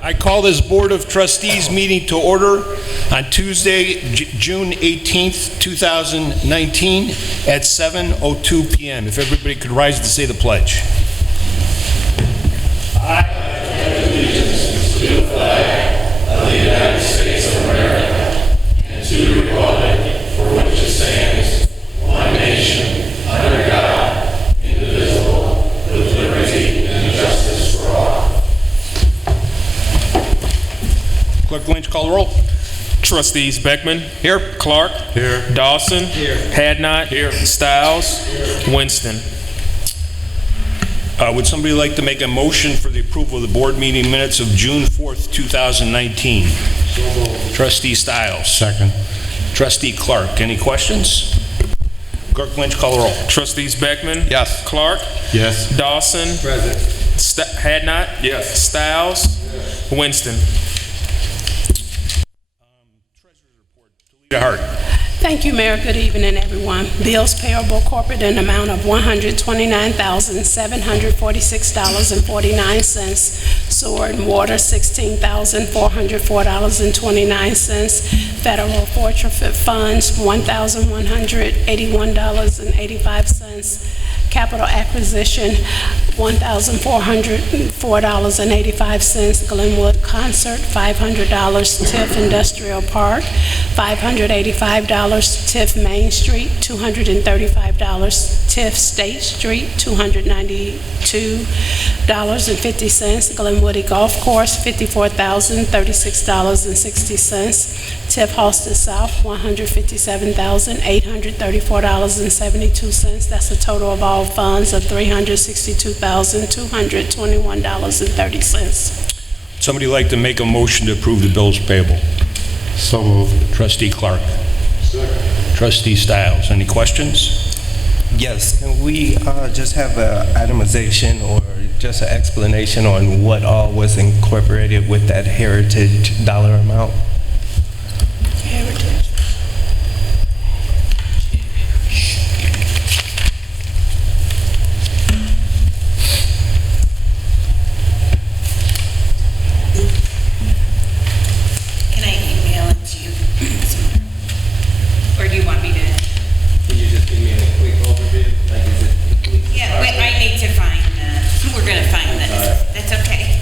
I call this Board of Trustees meeting to order on Tuesday, June 18th, 2019 at 7:02 p.m. If everybody could rise to say the pledge. I pledge allegiance to the flag of the United States of America and to the republic for which it stands, one nation, under God, indivisible, with liberty and justice for all. Clerk Lynch, call the roll. Trustees Beckman. Here. Clark. Here. Dawson. Here. Hadnot. Here. Stiles. Here. Winston. Would somebody like to make a motion for the approval of the board meeting minutes of June 4th, 2019? Trustee Stiles. Second. Trustee Clark. Any questions? Clerk Lynch, call the roll. Trustees Beckman. Yes. Clark. Yes. Dawson. Present. Hadnot. Yes. Stiles. Yes. Winston. Hart. Thank you, Mayor. Good evening, everyone. Bills payable corporate in amount of $129,746.49. Sewer and water, $16,404.29. Federal forfeit funds, $1,181.85. Capital acquisition, $1,404.85. Glenwood concert, $500. TIF Industrial Park, $585. TIF Main Street, $235. TIF State Street, $292.50. Glenwood Golf Course, $54,036.60. TIF Halsted South, $157,834.72. That's a total of all funds of $362,221.30. Somebody like to make a motion to approve the bills payable? So moved. Trustee Clark. Second. Trustee Stiles. Any questions? Yes, can we just have an itemization or just an explanation on what all was incorporated with that heritage dollar amount? Heritage. Can I email it to you? Or do you want me to? Can you just give me a quick overview? Like, is it complete? Yeah, wait, I need to find, we're going to find this. That's okay.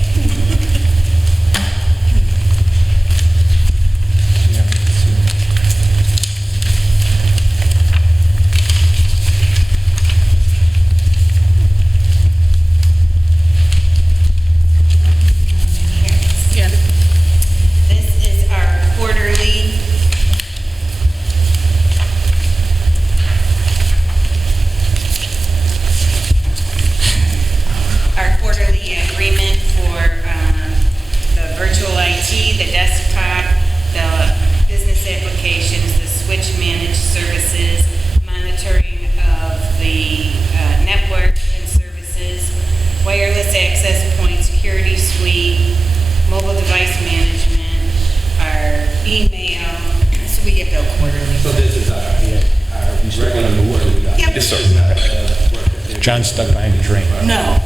Yeah. This is our quarterly agreement for the virtual IT, the desktop, the business applications, the switch managed services, monitoring of the network and services, wireless access point, security suite, mobile device management, our email. So we get billed quarterly. So this is our regular work we got. Yep. Yes, sir. John's stuck behind the train. No.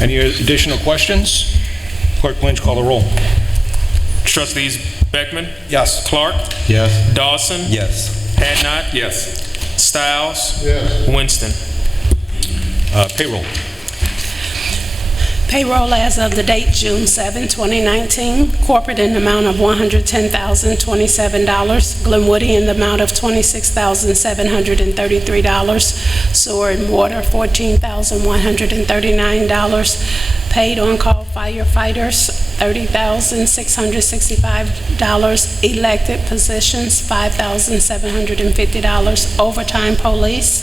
Any additional questions? Clerk Lynch, call the roll. Trustees Beckman. Yes. Clark. Yes. Dawson. Yes. Hadnot. Yes. Stiles. Yes. Winston. Payroll. Payroll as of the date June 7, 2019, corporate in the amount of $110,027, Glenwood in the amount of $26,733, sewer and water $14,139, paid on-call firefighters $30,665, elected positions $5,750, overtime police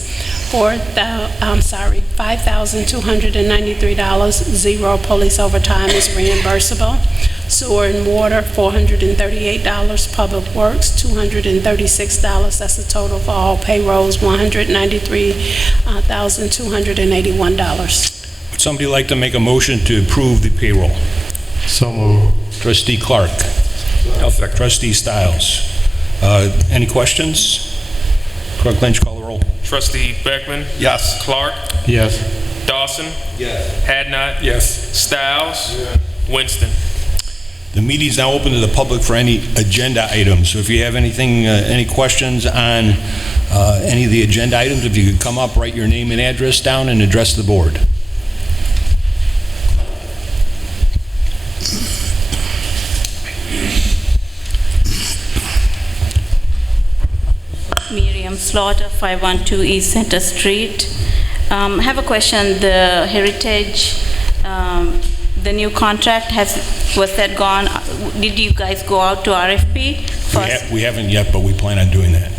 $5,293. Zero police overtime is reimbursable. Sewer and water $438. Public Works $236. That's the total for all payrolls, $193,281. Would somebody like to make a motion to approve the payroll? So moved. Trustee Clark. Trustee Stiles. Any questions? Clerk Lynch, call the roll. Trustee Beckman. Yes. Clark. Yes. Dawson, Yes. Hadnot, Yes. Styles, Winston. The meeting is now open to the public for any agenda items. So if you have anything, any questions on any of the agenda items, if you could come up, write your name and address down, and address the board. Miriam Slaughter, 512 East Center Street. I have a question. The Heritage, the new contract, was that gone? Did you guys go out to RFP first? We haven't yet, but we plan on doing that.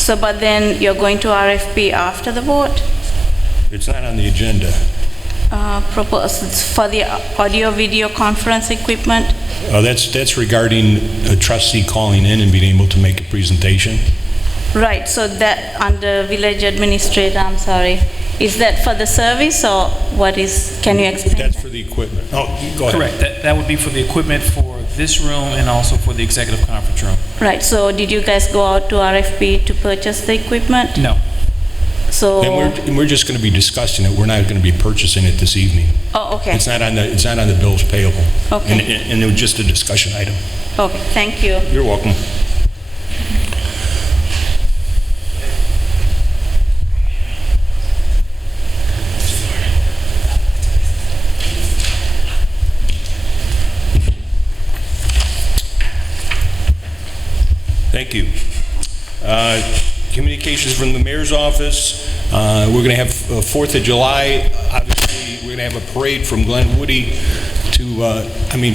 So, but then you're going to RFP after the vote? It's not on the agenda. Proposals for the audio-video conference equipment? That's regarding a trustee calling in and being able to make a presentation. Right, so that under village administrator, I'm sorry, is that for the service or what is, can you explain That's that? for the equipment. Oh, go ahead. Correct. That would be for the equipment for this room and also for the executive conference room. Right, so did you guys go out to RFP to purchase the equipment? No. So, And we're just going to be discussing it. We're not going to be purchasing it this evening. oh, okay, It's not on the bills payable. Okay. And it was just a discussion item. okay, thank you. You're welcome. Thank you. Communications from the mayor's office. We're going to have 4th of July. Obviously, we're going to have a parade from Glenwood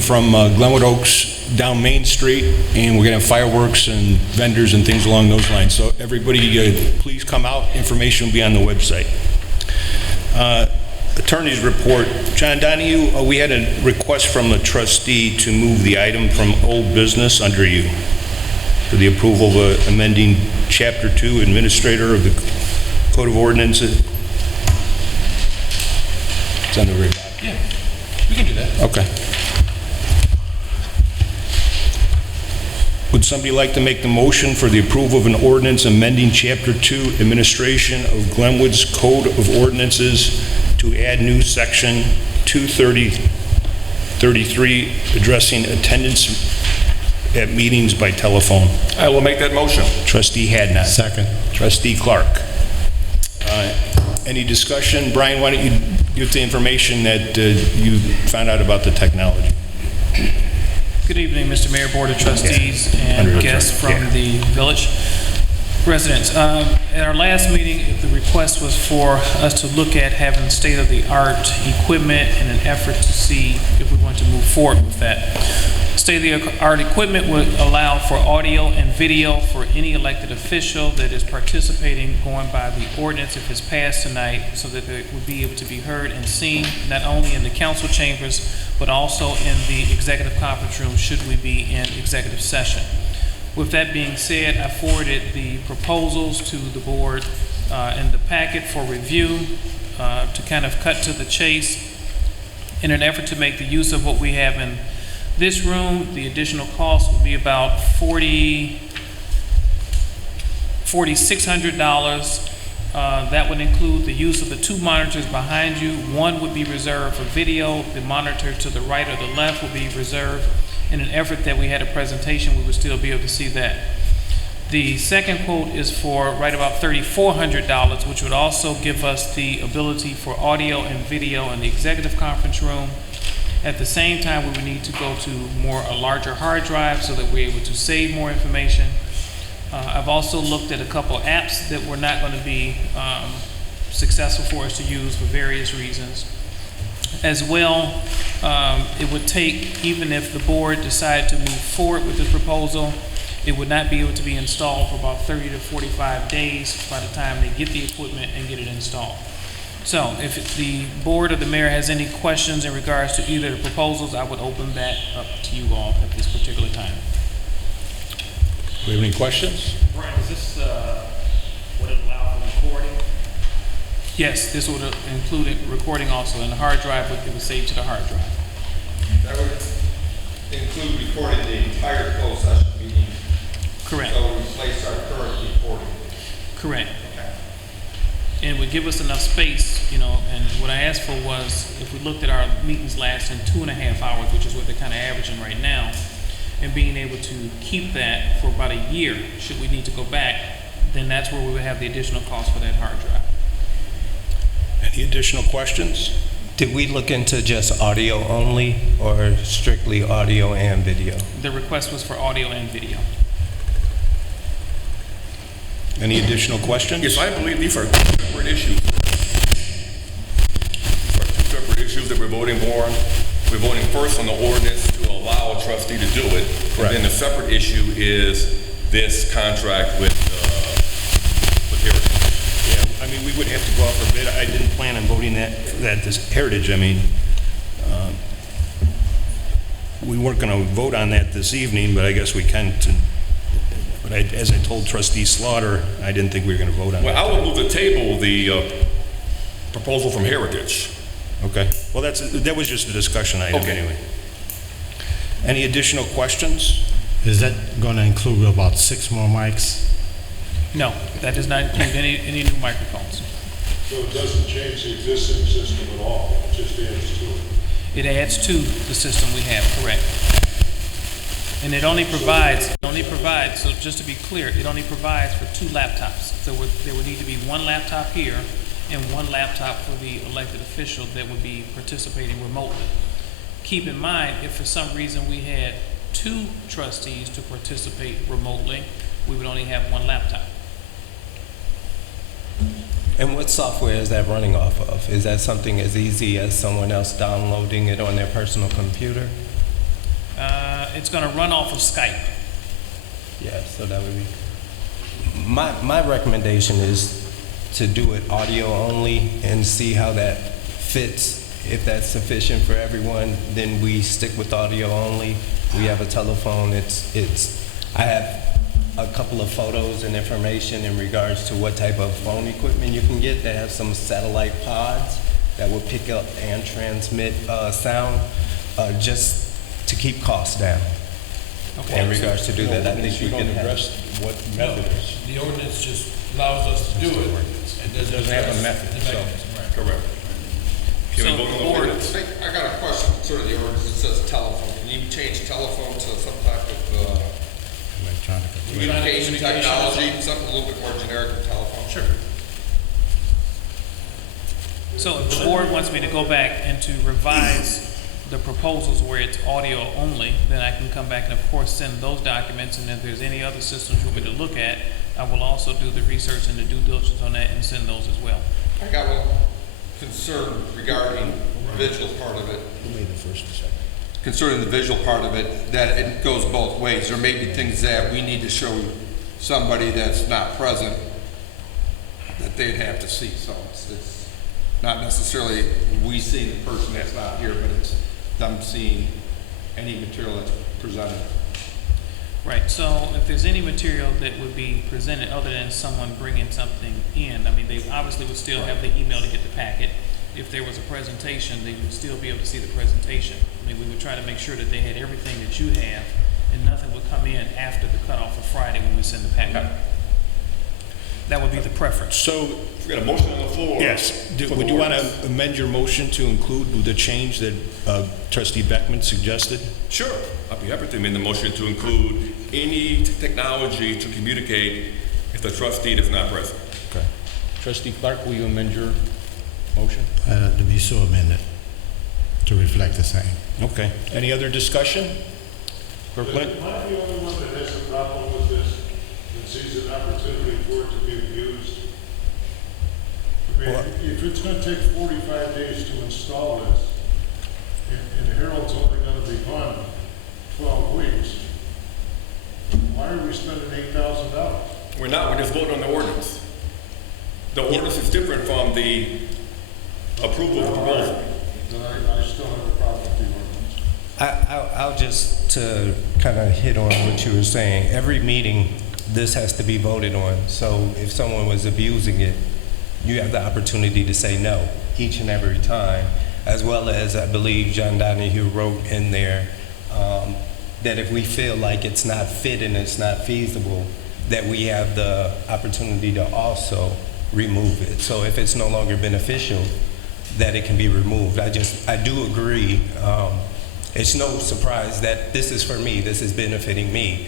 from Glenwood Oaks down Main Street, and we're going to have fireworks and vendors and things along those lines. So everybody, please come out. Information will be on the website. Attorney's report. John Donahue, we had a request from a trustee to move the item from old business under you for the approval of amending Chapter 2, Administrator of the Code of Ordinances. It's on the very bottom. Yeah, we can do that. Okay. Would somebody like to make the motion for the approval of an ordinance amending Chapter 2, Administration of Glenwood's Code of Ordinances to add new Section 230-33 addressing attendance at meetings by telephone? I will make that motion. Trustee Hadnot. Second. Trustee Clark. Any discussion? Brian, why don't you give the information that you found out about the technology? Good evening, Mr. Mayor, Board of Trustees, Under and the guests term. from the village residents. At our last meeting, the request was for us to look at having state-of-the-art equipment in an effort to see if we want to move forward with that. State-of-the-art equipment would allow for audio and video for any elected official that is participating going by the ordinance if it's passed tonight, so that it would be able to be heard and seen not only in the council chambers but also in the executive conference room should we be in executive session. With that being said, I forwarded the proposals to the board in the packet for review to kind of cut to the chase in an effort to make the use of what we have in this room. The additional cost would be about $4,600. That would include the use of the 2 monitors behind you. One would be reserved for video. The monitor to the right or the left would be reserved. In an effort that we had a presentation, we would still be able to see that. The second quote is for right about $3,400, which would also give us the ability for audio and video in the executive conference room. At the same time, we would need to go to a larger hard drive so that we're able to save more information. I've also looked at a couple apps that were not going to be successful for us to use for various reasons. As well, it would take, even if the board decided to move forward with this proposal, it would not be able to be installed for about 30 to 45 days by the time they get the equipment and get it installed. So if the board or the mayor has any questions in regards to either the proposals, I would open that up to you all at this particular time. Do we have any questions? Brian, is this, would it allow for recording? Yes, this would include recording also, and the hard drive, it would save to the hard drive. That would include recording the entire closed session meeting. Correct. So replace our current recording. Correct. and would give us enough space, and what I asked for was, if we looked at our meetings lasting 2.5 hours, which is what they're kind of averaging right now, and being able to keep that for about a year, should we need to go back, then that's where we would have the additional cost for that hard drive. Any additional questions? Did we look into just audio only or strictly audio and video? The request was for audio and video. Any additional questions? Yes, I believe these are two separate issues. These are two separate issues that we're voting for. We're voting first on the ordinance to allow a trustee to do it. Correct. And then the separate issue is this contract with Heritage. Yeah, I mean, we would have to go out for bid. I didn't plan on voting that this Heritage, I mean, we weren't going to vote on that this evening, but I guess we can. But as I told Trustee Slaughter, I didn't think we were going to vote on Well, that. I would move to table the proposal from Heritage. Okay. Well, that was just a discussion item Okay. anyway. Any additional questions? Is that going to include about 6 more mics? No, that does not include any new microphones. So it doesn't change the existing system at all, it just adds to it. It adds to the system we have, correct. And it only provides, so just to be clear, it only provides for 2 laptops. So there would need to be 1 laptop here and 1 laptop for the elected official that would be participating remotely. Keep in mind, if for some reason we had 2 trustees to participate remotely, we would only have 1 laptop. And what software is that running off of? Is that something as easy as someone else downloading it on their personal computer? It's going to run off of Skype. Yeah, so that would be. My recommendation is to do it audio only and see how that fits. If that's sufficient for everyone, then we stick with audio only. We have a telephone. I have a couple of photos and information in regards to what type of phone equipment you can get that have some satellite pods that will pick up and transmit sound, just to keep costs down. Okay. In regards to do that, I think we can address what method is. The ordinance just allows us to do it. It doesn't have a address method, the so- mechanism, right. Correct. Can we So vote on the the board- ordinance? I got a question concerning the ordinance. It says telephone. Can you change telephone to some type of Electronic. communication technology, something a little bit more generic than telephone? Sure. So if the board wants me to go back and to revise the proposals where it's audio only, then I can come back and of course send those documents, and if there's any other systems you want me to look at, I will also do the research and the due diligence on that and send those as well. I got one concern regarding the visual part of it. Who made the first and second? Concerning the visual part of it, that it goes both ways. There may be things that we need to show somebody that's not present that they'd have to see. So it's not necessarily we seeing the person that's not here, but it's them seeing any material that's presented. Right, so if there's any material that would be presented other than someone bringing something in, I mean, they obviously would still have the email to get the packet. If there was a presentation, they would still be able to see the presentation. I mean, we would try to make sure that they had everything that you have, and nothing would come in after the cutoff of Friday when we send the packet. That would be the preference. So, We got a motion on the floor. yes, for the would you want ordinance. to amend your motion to include the change that Trustee Beckman suggested? Sure. I'd be happy to amend the motion to include any technology to communicate if the trustee is not present. Okay. Trustee Clark, will you amend your motion? To be so amended to reflect the same. Okay. Any other discussion? Clerk Lynn? Am I the only one that has a problem with this and sees an opportunity for it to be abused? I mean, if it's gonna take 45 days to install this, and Harold's only gonna be gone 12 weeks, why are we spending $8,000? We're not, we're just voting on the ordinance. The ordinance is different from the approval of the proposal. Then I still have a problem with the ordinance. I'll just to kind of hit on what you were saying. Every meeting, this has to be voted on. So if someone was abusing it, you have the opportunity to say no each and every time, as well as I believe John Donahue wrote in there that if we feel like it's not fit and it's not feasible, that we have the opportunity to also remove it. So if it's no longer beneficial, that it can be removed. I do agree. It's no surprise that this is for me, this is benefiting me.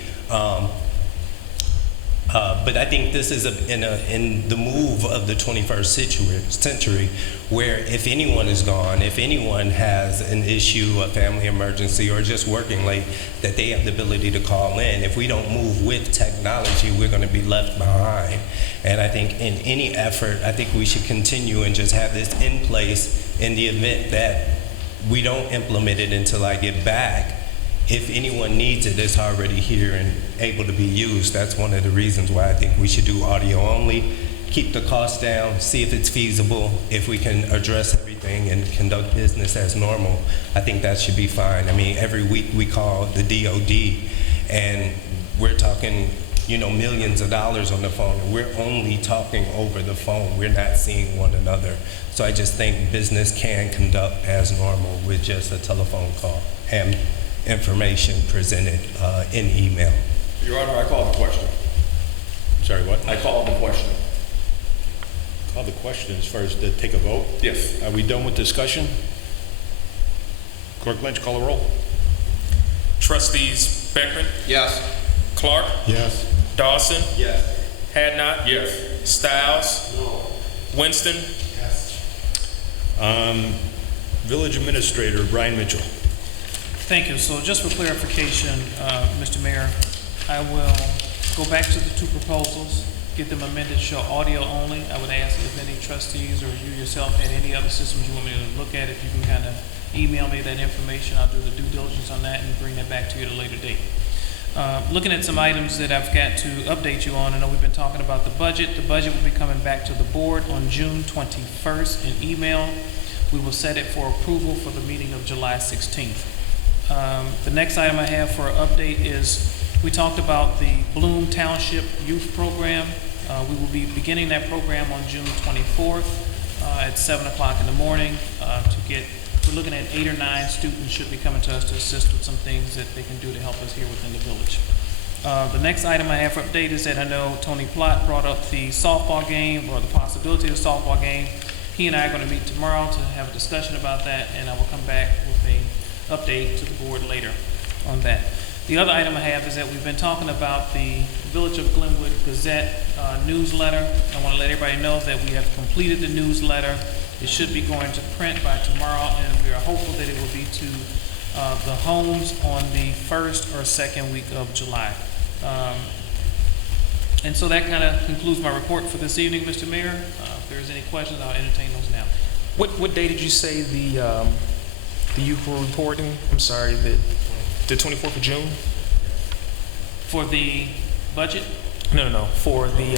But I think this is in the move of the 21st century, where if anyone is gone, if anyone has an issue, a family emergency, or just working late, that they have the ability to call in. If we don't move with technology, we're going to be left behind. And I think in any effort, I think we should continue and just have this in place in the event that we don't implement it until I get back. If anyone needs it, it's already here and able to be used. That's one of the reasons why I think we should do audio only, keep the cost down, see if it's feasible, if we can address everything and conduct business as normal. I think that should be fine. I mean, every week we call the DOD and we're talking, millions of dollars on the phone, and we're only talking over the phone. We're not seeing one another. So I just think business can conduct as normal with just a telephone call and information presented in email. Your Honor, I call the question. Sorry, what? I call the question. Call the question as far as to take a vote? Yes. Are we done with discussion? Clerk Lynch, call a roll. Trustees Beckman, Yes. Clark, Yes. Dawson, Yes. Hadnot, Yes. Styles, Winston, Village Administrator Brian Mitchell. Thank you. So just for clarification, Mr. Mayor, I will go back to the two proposals, get them amended, show audio only. I would ask if any trustees or you yourself had any other systems you want me to look at, if you can kind of email me that information. I'll do the due diligence on that and bring that back to you at a later date. Looking at some items that I've got to update you on, I know we've been talking about the budget. The budget will be coming back to the board on June 21st in email. We will set it for approval for the meeting of July 16th. The next item I have for an update is we talked about the Bloom Township Youth Program. We will be beginning that program on June 24th at 7 o'clock in the morning we're looking at 8 or 9 students should be coming to us to assist with some things that they can do to help us here within the village. The next item I have for update is that I know Tony Plott brought up the softball game or the possibility of the softball game. He and I are going to meet tomorrow to have a discussion about that, and I will come back with a update to the board later on that. The other item I have is that we've been talking about the Village of Glenwood Gazette newsletter. I want to let everybody know that we have completed the newsletter. It should be going to print by tomorrow, and we are hopeful that it will be to the homes on the 1st or 2nd week of July. And so that kind of concludes my report for this evening, Mr. Mayor. If there's any questions, I'll entertain those now. What day did you say the youth were reporting? I'm sorry, the 24th of June? For the budget? No. For the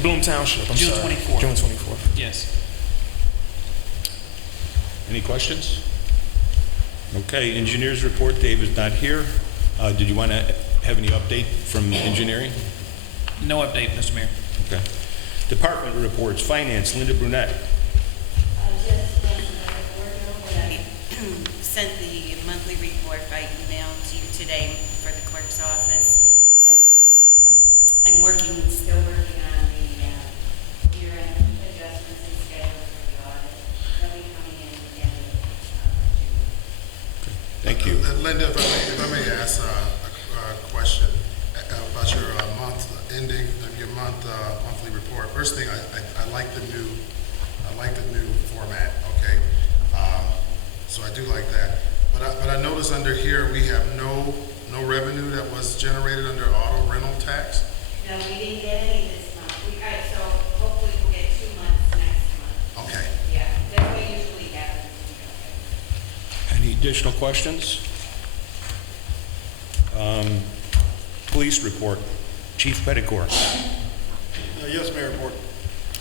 Bloom Township. I'm June sorry. 24th. June 24th. Yes. Any questions? Okay, engineers report. Dave is not here. Did you want to have any update from engineering? No update, Mr. Mayor. Okay. Department reports. Finance, Linda Brunette. I sent the monthly report by email to you today for the clerk's office, and I'm still working on the year-end adjustments and schedule for the audit. They'll be coming in at the end of June. Thank you. Linda, if I may ask a question about your ending of your monthly report. First thing, I like the new format. Okay, so I do like that. But I notice under here we have no revenue that was generated under auto rental tax. No, we didn't get any this month. So hopefully we'll get 2 months next month. Okay. Yeah, that's what usually happens. Any additional questions? Police report. Chief Petticore. Yes, Mayor Report.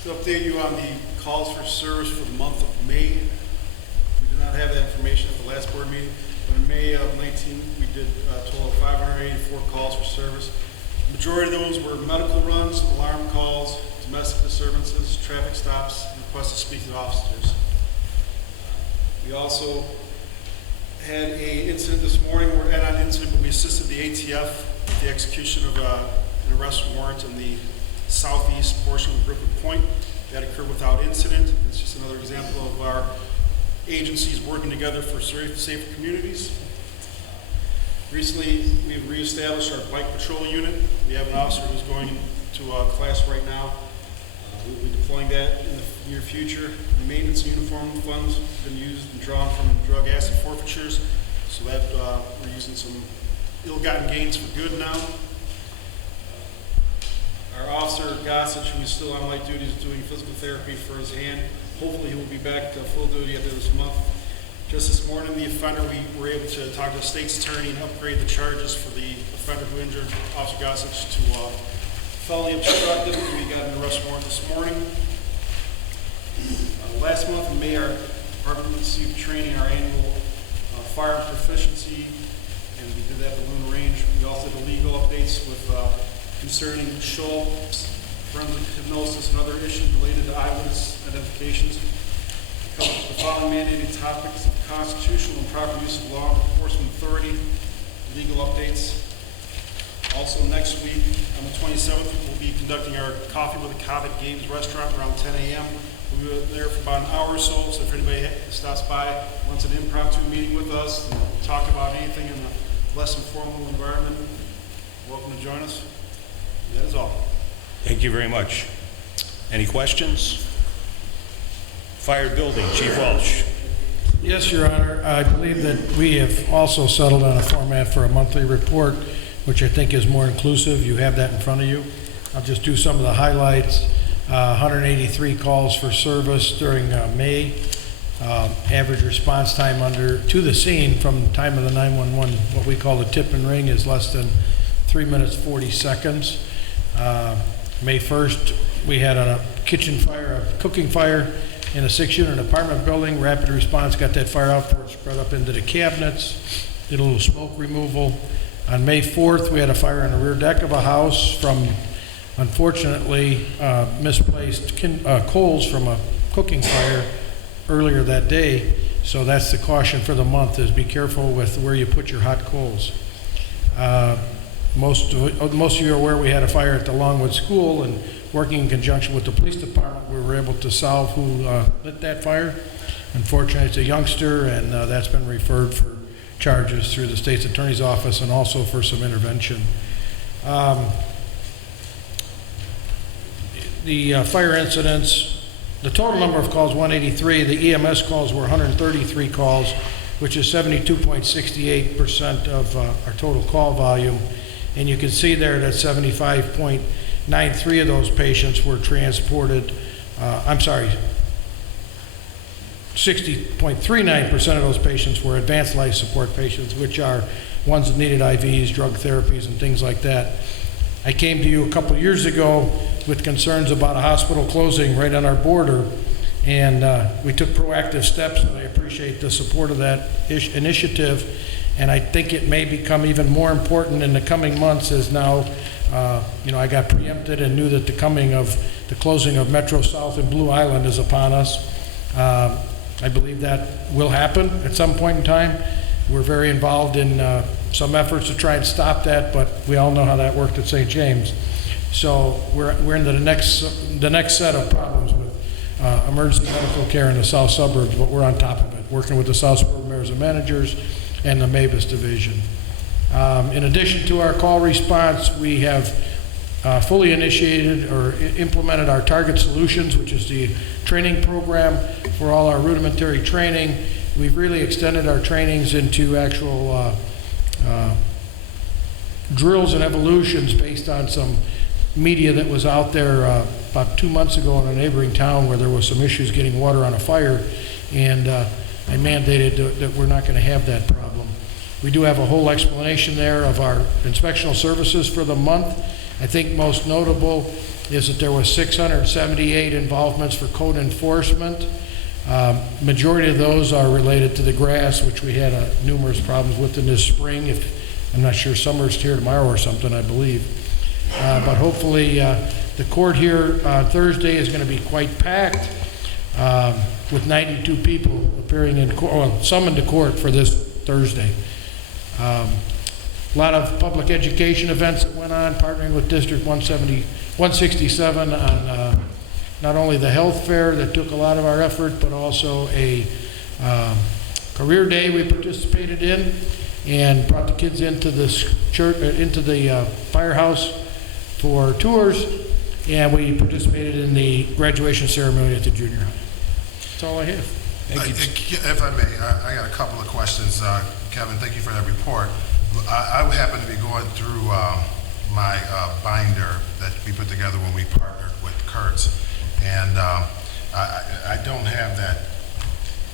To update you on the calls for service for the month of May. We did not have that information at the last board meeting, but in May of 19, we did a total of 584 calls for service. The majority of those were medical runs, alarm calls, domestic disturbances, traffic stops, and requests to speak to officers. We also had an incident this morning, not an incident, but we assisted the ATF with the execution of an arrest warrant in the southeast portion of Brooklyn Point. That occurred without incident. It's just another example of our agencies working together for safer communities. Recently, we've reestablished our bike patrol unit. We have an officer who's going to class right now. We'll be deploying that in the near future. The maintenance uniform funds have been used and drawn from drug asset forfeitures, so that we're using some ill-gotten gains for good now. Our officer, Gossage, who is still on light duty, is doing physical therapy for his hand. Hopefully he will be back to full duty at the end of this month. Just this morning, the offender, we were able to talk to the state's attorney and upgrade the charges for the offender who injured Officer Gossage to felony obstructive. We got an arrest warrant this morning. Last month in May, our department received training, our annual firearm proficiency, and we did that at the Loon Range. We also did legal updates with concerning shoal, forensic hypnosis, and other issues related to eyewitness identifications. We covered the following mandated topics of constitutional and proper use of law enforcement authority, legal updates. Also next week, on the 27th, we'll be conducting our Coffee with the Cobbett Games restaurant around 10 a.m. We'll be there for about an hour or so if anybody stops by, wants an impromptu meeting with us, and talk about anything in a less informal environment, welcome to join us. That is all. Thank you very much. Any questions? Fire Building, Chief Welch. Yes, Your Honor. I believe that we have also settled on a format for a monthly report, which I think is more inclusive. You have that in front of you. I'll just do some of the highlights. 183 calls for service during May. Average response time to the scene from the time of the 911, what we call the tip and ring, is less than 3 minutes 40 seconds. May 1st, we had a kitchen fire, a cooking fire in a 6-unit apartment building. Rapid response got that fire out before it spread up into the cabinets, did a little smoke removal. On May 4th, we had a fire on the rear deck of a house from, unfortunately, misplaced coals from a cooking fire earlier that day. So that's the caution for the month, is be careful with where you put your hot coals. Most of you are aware we had a fire at the Longwood School, and working in conjunction with the police department, we were able to solve who lit that fire. Unfortunately, it's a youngster, and that's been referred for charges through the state's attorney's office and also for some intervention. The fire incidents, the total number of calls, 183. The EMS calls were 133 calls, which is 72.68% of our total call volume. And you can see there that 75.93 of those patients were transported, 60.39% of those patients were advanced life support patients, which are ones that needed IVs, drug therapies, and things like that. I came to you a couple years ago with concerns about a hospital closing right on our border, and we took proactive steps, and I appreciate the support of that initiative. And I think it may become even more important in the coming months, as now, I got preempted and knew that the closing of Metro South and Blue Island is upon us. I believe that will happen at some point in time. We're very involved in some efforts to try and stop that, but we all know how that worked at St. James. So we're into the next set of problems with emergency medical care in the south suburbs, but we're on top of it, working with the South Suburban mayors and managers and the Mavis division. In addition to our call response, we have fully initiated or implemented our Target Solutions, which is the training program for all our rudimentary training. We've really extended our trainings into actual drills and evolutions based on some media that was out there about 2 months ago in a neighboring town where there was some issues getting water on a fire, and I mandated that we're not going to have that problem. We do have a whole explanation there of our inspectional services for the month. I think most notable is that there was 678 involvements for code enforcement. Majority of those are related to the grass, which we had numerous problems with in this spring. I'm not sure, summer's here tomorrow or something, I believe. But hopefully the court here on Thursday is going to be quite packed with 92 people appearing in court, summoned to court for this Thursday. A lot of public education events that went on, partnering with District 167 on not only the health fair that took a lot of our effort, but also a career day we participated in, and brought the kids into this church, into the firehouse for tours, and we participated in the graduation ceremony at the junior high. That's all I have. Thank you. If I may, I got a couple of questions. Kevin, thank you for that report. I happen to be going through my binder that we put together when we partnered with Kurtz, and I don't have that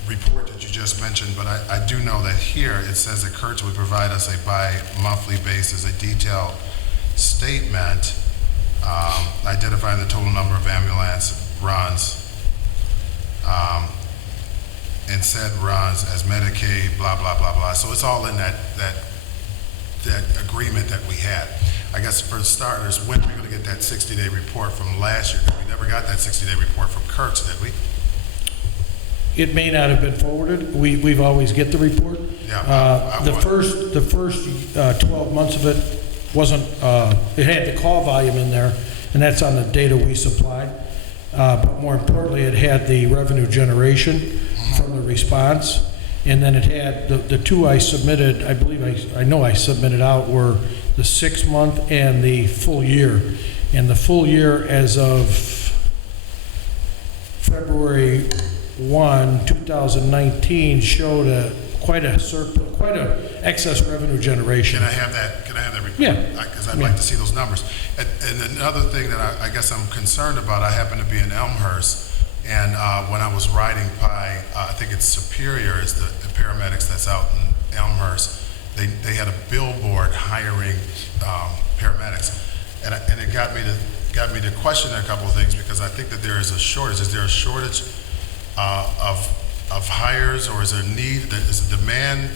report that you just mentioned, but I do know that here it says that Kurtz would provide us a bi-monthly basis, a detailed statement identifying the total number of ambulance runs and said runs as Medicaid, blah, blah, blah, blah. So it's all in that agreement that we had. I guess for starters, when are we going to get that 60-day report from last year? We never got that 60-day report from Kurtz, did we? It may not have been forwarded. We've always get the report. Yeah, the first 12 months of it wasn't. It had the call volume in there, and that's on the data we supplied. But more importantly, it had the revenue generation from the response, and then it had the two I submitted. I believe I know I submitted out were the 6 month and the full year, and the full year as of February 1, 2019 showed quite a excess revenue generation. Can I have that report? Yeah. Because I'd like to see those numbers. And another thing that I guess I'm concerned about, I happen to be in Elmhurst, and when I was riding by, I think it's Superior is the paramedics that's out in Elmhurst, they had a billboard hiring paramedics, and it got me to question a couple of things, because I think that there is a shortage. Is there a shortage of hires, or is there a need? Is a demand?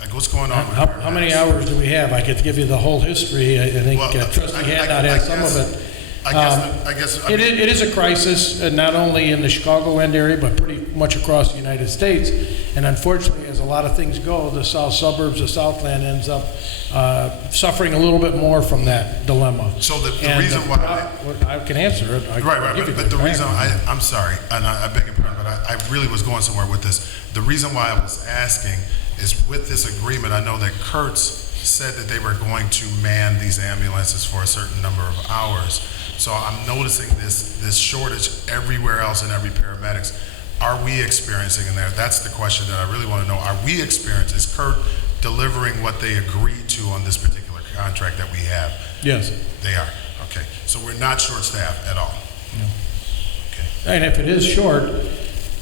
Like, what's going on with how many hours do we have? I could give you the whole history. I think Trustee Hadnot had some of it. I guess it is a crisis, not only in the Chicagoland area, but pretty much across the United States. And unfortunately, as a lot of things go, the south suburbs, the Southland ends up suffering a little bit more from that dilemma. So the reason why I can answer it. But the reason I'm sorry, and I beg your pardon, but I really was going somewhere with this. The reason why I was asking is, with this agreement, I know that Kurtz said that they were going to man these ambulances for a certain number of hours. So I'm noticing this shortage everywhere else in every paramedics. Are we experiencing in there? That's the question that I really want to know. Are we experiencing? Is Kurt delivering what they agreed to on this particular contract that we have? Yes. They are. Okay. So we're not short-staffed at all. No. Okay. And if it is short,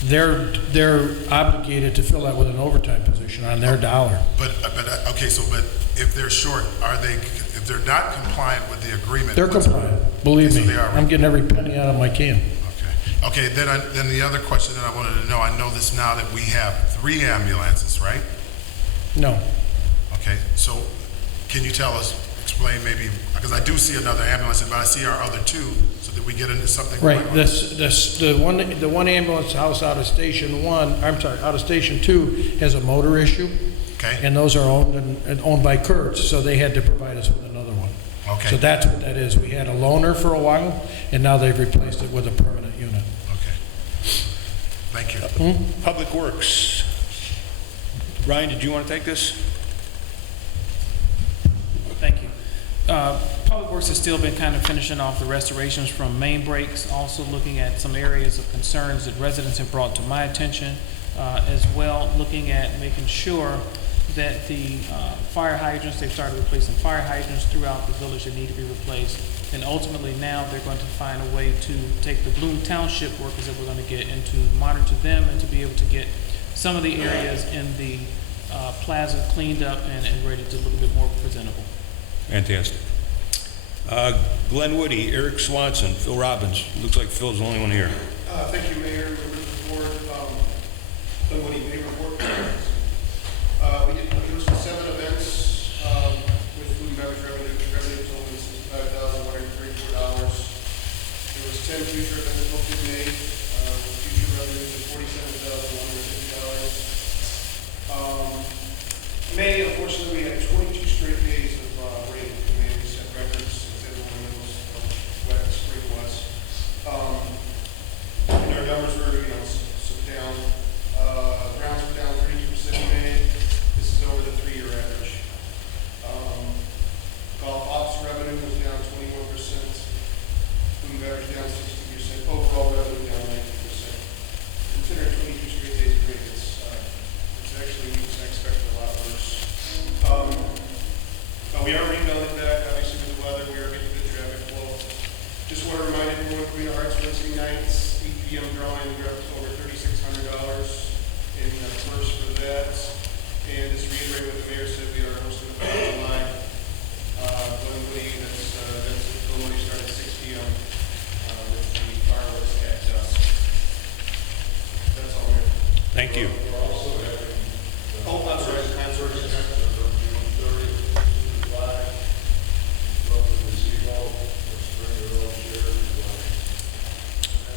they're obligated to fill that with an overtime position on their dollar. But if they're short, are they? If they're not compliant with the agreement, they're compliant. Believe me, I'm getting every penny out of my can. Okay. Then the other question that I wanted to know. I know this now that we have 3 ambulances, right? No. Okay. So, can you explain maybe, because I do see another ambulance, but I see our other 2. So did we get into something? Right. The one ambulance house out of Station 1. I'm sorry, out of Station 2 has a motor issue. Okay. And those are owned by Kurtz, so they had to provide us with another one. Okay. So that's what that is. We had a loaner for a while, and now they've replaced it with a permanent unit. Okay. Thank you. Public Works. Ryan, did you want to take this? Thank you. Public Works has still been kind of finishing off the restorations from main breaks, also looking at some areas of concerns that residents have brought to my attention, as well looking at making sure that the fire hydrants, they've started replacing fire hydrants throughout the village that need to be replaced. And ultimately now they're going to find a way to take the Bloom Township workers that we're going to get and to monitor them and to be able to get some of the areas in the plaza cleaned up and ready to look a bit more presentable. Fantastic. Glenwood, Eric Swanson, Phil Robbins. Looks like Phil's the only one here. Thank you, Mayor. Report, Glenwood, Mayor report. We did 7 events with food and beverage revenue totaling $65,134. There was 10 future events booked in May with future revenues of $47,150. May, unfortunately, we had 22 straight days of rain. We set records, as everyone knows, how wet the spring was. And our numbers were, down. Grounds were down 32% in May. This is over the 3-year average. Golf ops revenue was down 21%. Food and beverage down 60%. Overall revenue down 19%. Considering 22 straight days of rain, it's actually, I expected a lot worse. We are rebuilding back, obviously, with the weather. We are getting good traffic flow. Just want to remind everyone, Queen of Hearts Wednesday nights, 8 p.m. drawing, we're up to over $3,600 in purse for that. And just reiterate what the mayor said, we are hosting the 4th of July. Glenwood, that's Glenwood started at 6 p.m. With the fireworks at dusk. That's all, Mayor. Thank you. We're also having I'm sorry, concert. on June 30th, July. Love the gazebo, let's bring your own chair.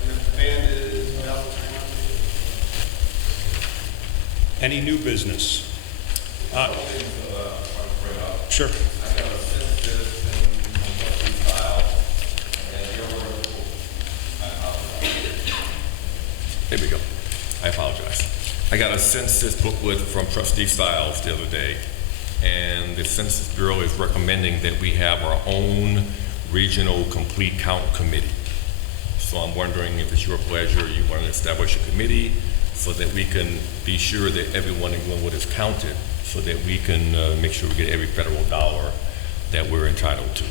And then the band is out. Any new business? Sure. I got a census in file, and there we go. I apologize. I got a census booklet from Trustee Stiles the other day, and the Census Bureau is recommending that we have our own regional complete count committee. So I'm wondering if it's your pleasure, you want to establish a committee so that we can be sure that everyone in Glenwood is counted, so that we can make sure we get every federal dollar that we're entitled to.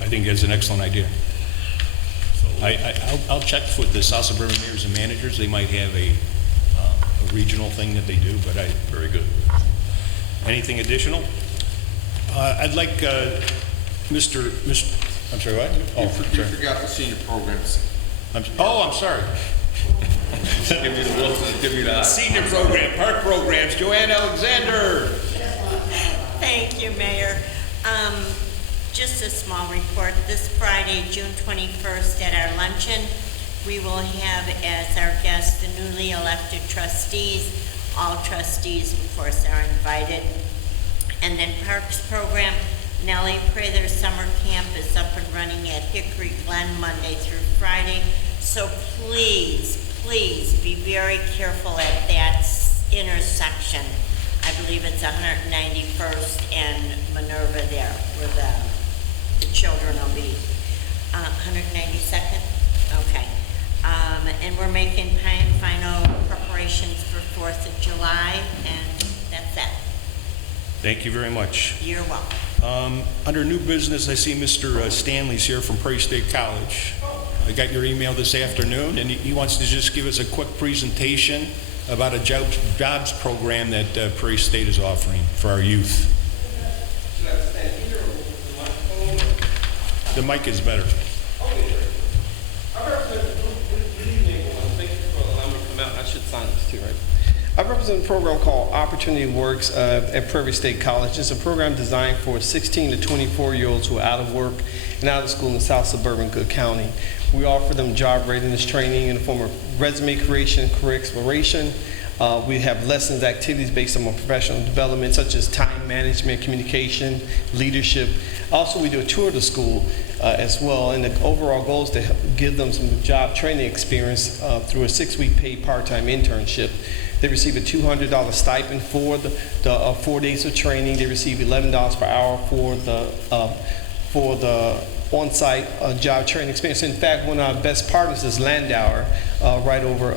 I think that's an excellent idea. I'll check with the South Suburban mayors and managers. They might have a regional thing that they do, but very good. Anything additional? I'd like Mr. I'm sorry, what? You forgot the senior programs. I'm sorry. Give me the Wilson, give me the Senior program, park programs, Joanne Alexander. Thank you, Mayor. Just a small report. This Friday, June 21st, at our luncheon, we will have as our guests the newly elected trustees. All trustees, of course, are invited. And then Parks Program, Nellie Prather's summer camp is up and running at Hickory Glen Monday through Friday. So please be very careful at that intersection. I believe it's 191st and Minerva there, where the children will be. 192nd? Okay. And we're making final preparations for 4th of July, and that's it. Thank you very much. You're welcome. Under new business, I see Mr. Stanley's here from Prairie State College. I got your email this afternoon, and he wants to just give us a quick presentation about a jobs program that Prairie State is offering for our youth. Should I stand here or with the microphone? The mic is better. Okay, sure. I represent, good evening, everyone. Thank you for allowing me to come out. I should sign this too, right? I represent a program called Opportunity Works at Prairie State College. It's a program designed for 16 to 24-year-olds who are out of work and out of school in South Suburban Cook County. We offer them job readiness training in the form of resume creation, career exploration. We have lessons, activities based on professional development, such as time management, communication, leadership. Also, we do a tour of the school as well, and the overall goal is to give them some job training experience through a 6-week paid part-time internship. They receive a $200 stipend for the 4 days of training. They receive $11 per hour for the on-site job training experience. In fact, one of our best partners is Landauer, right over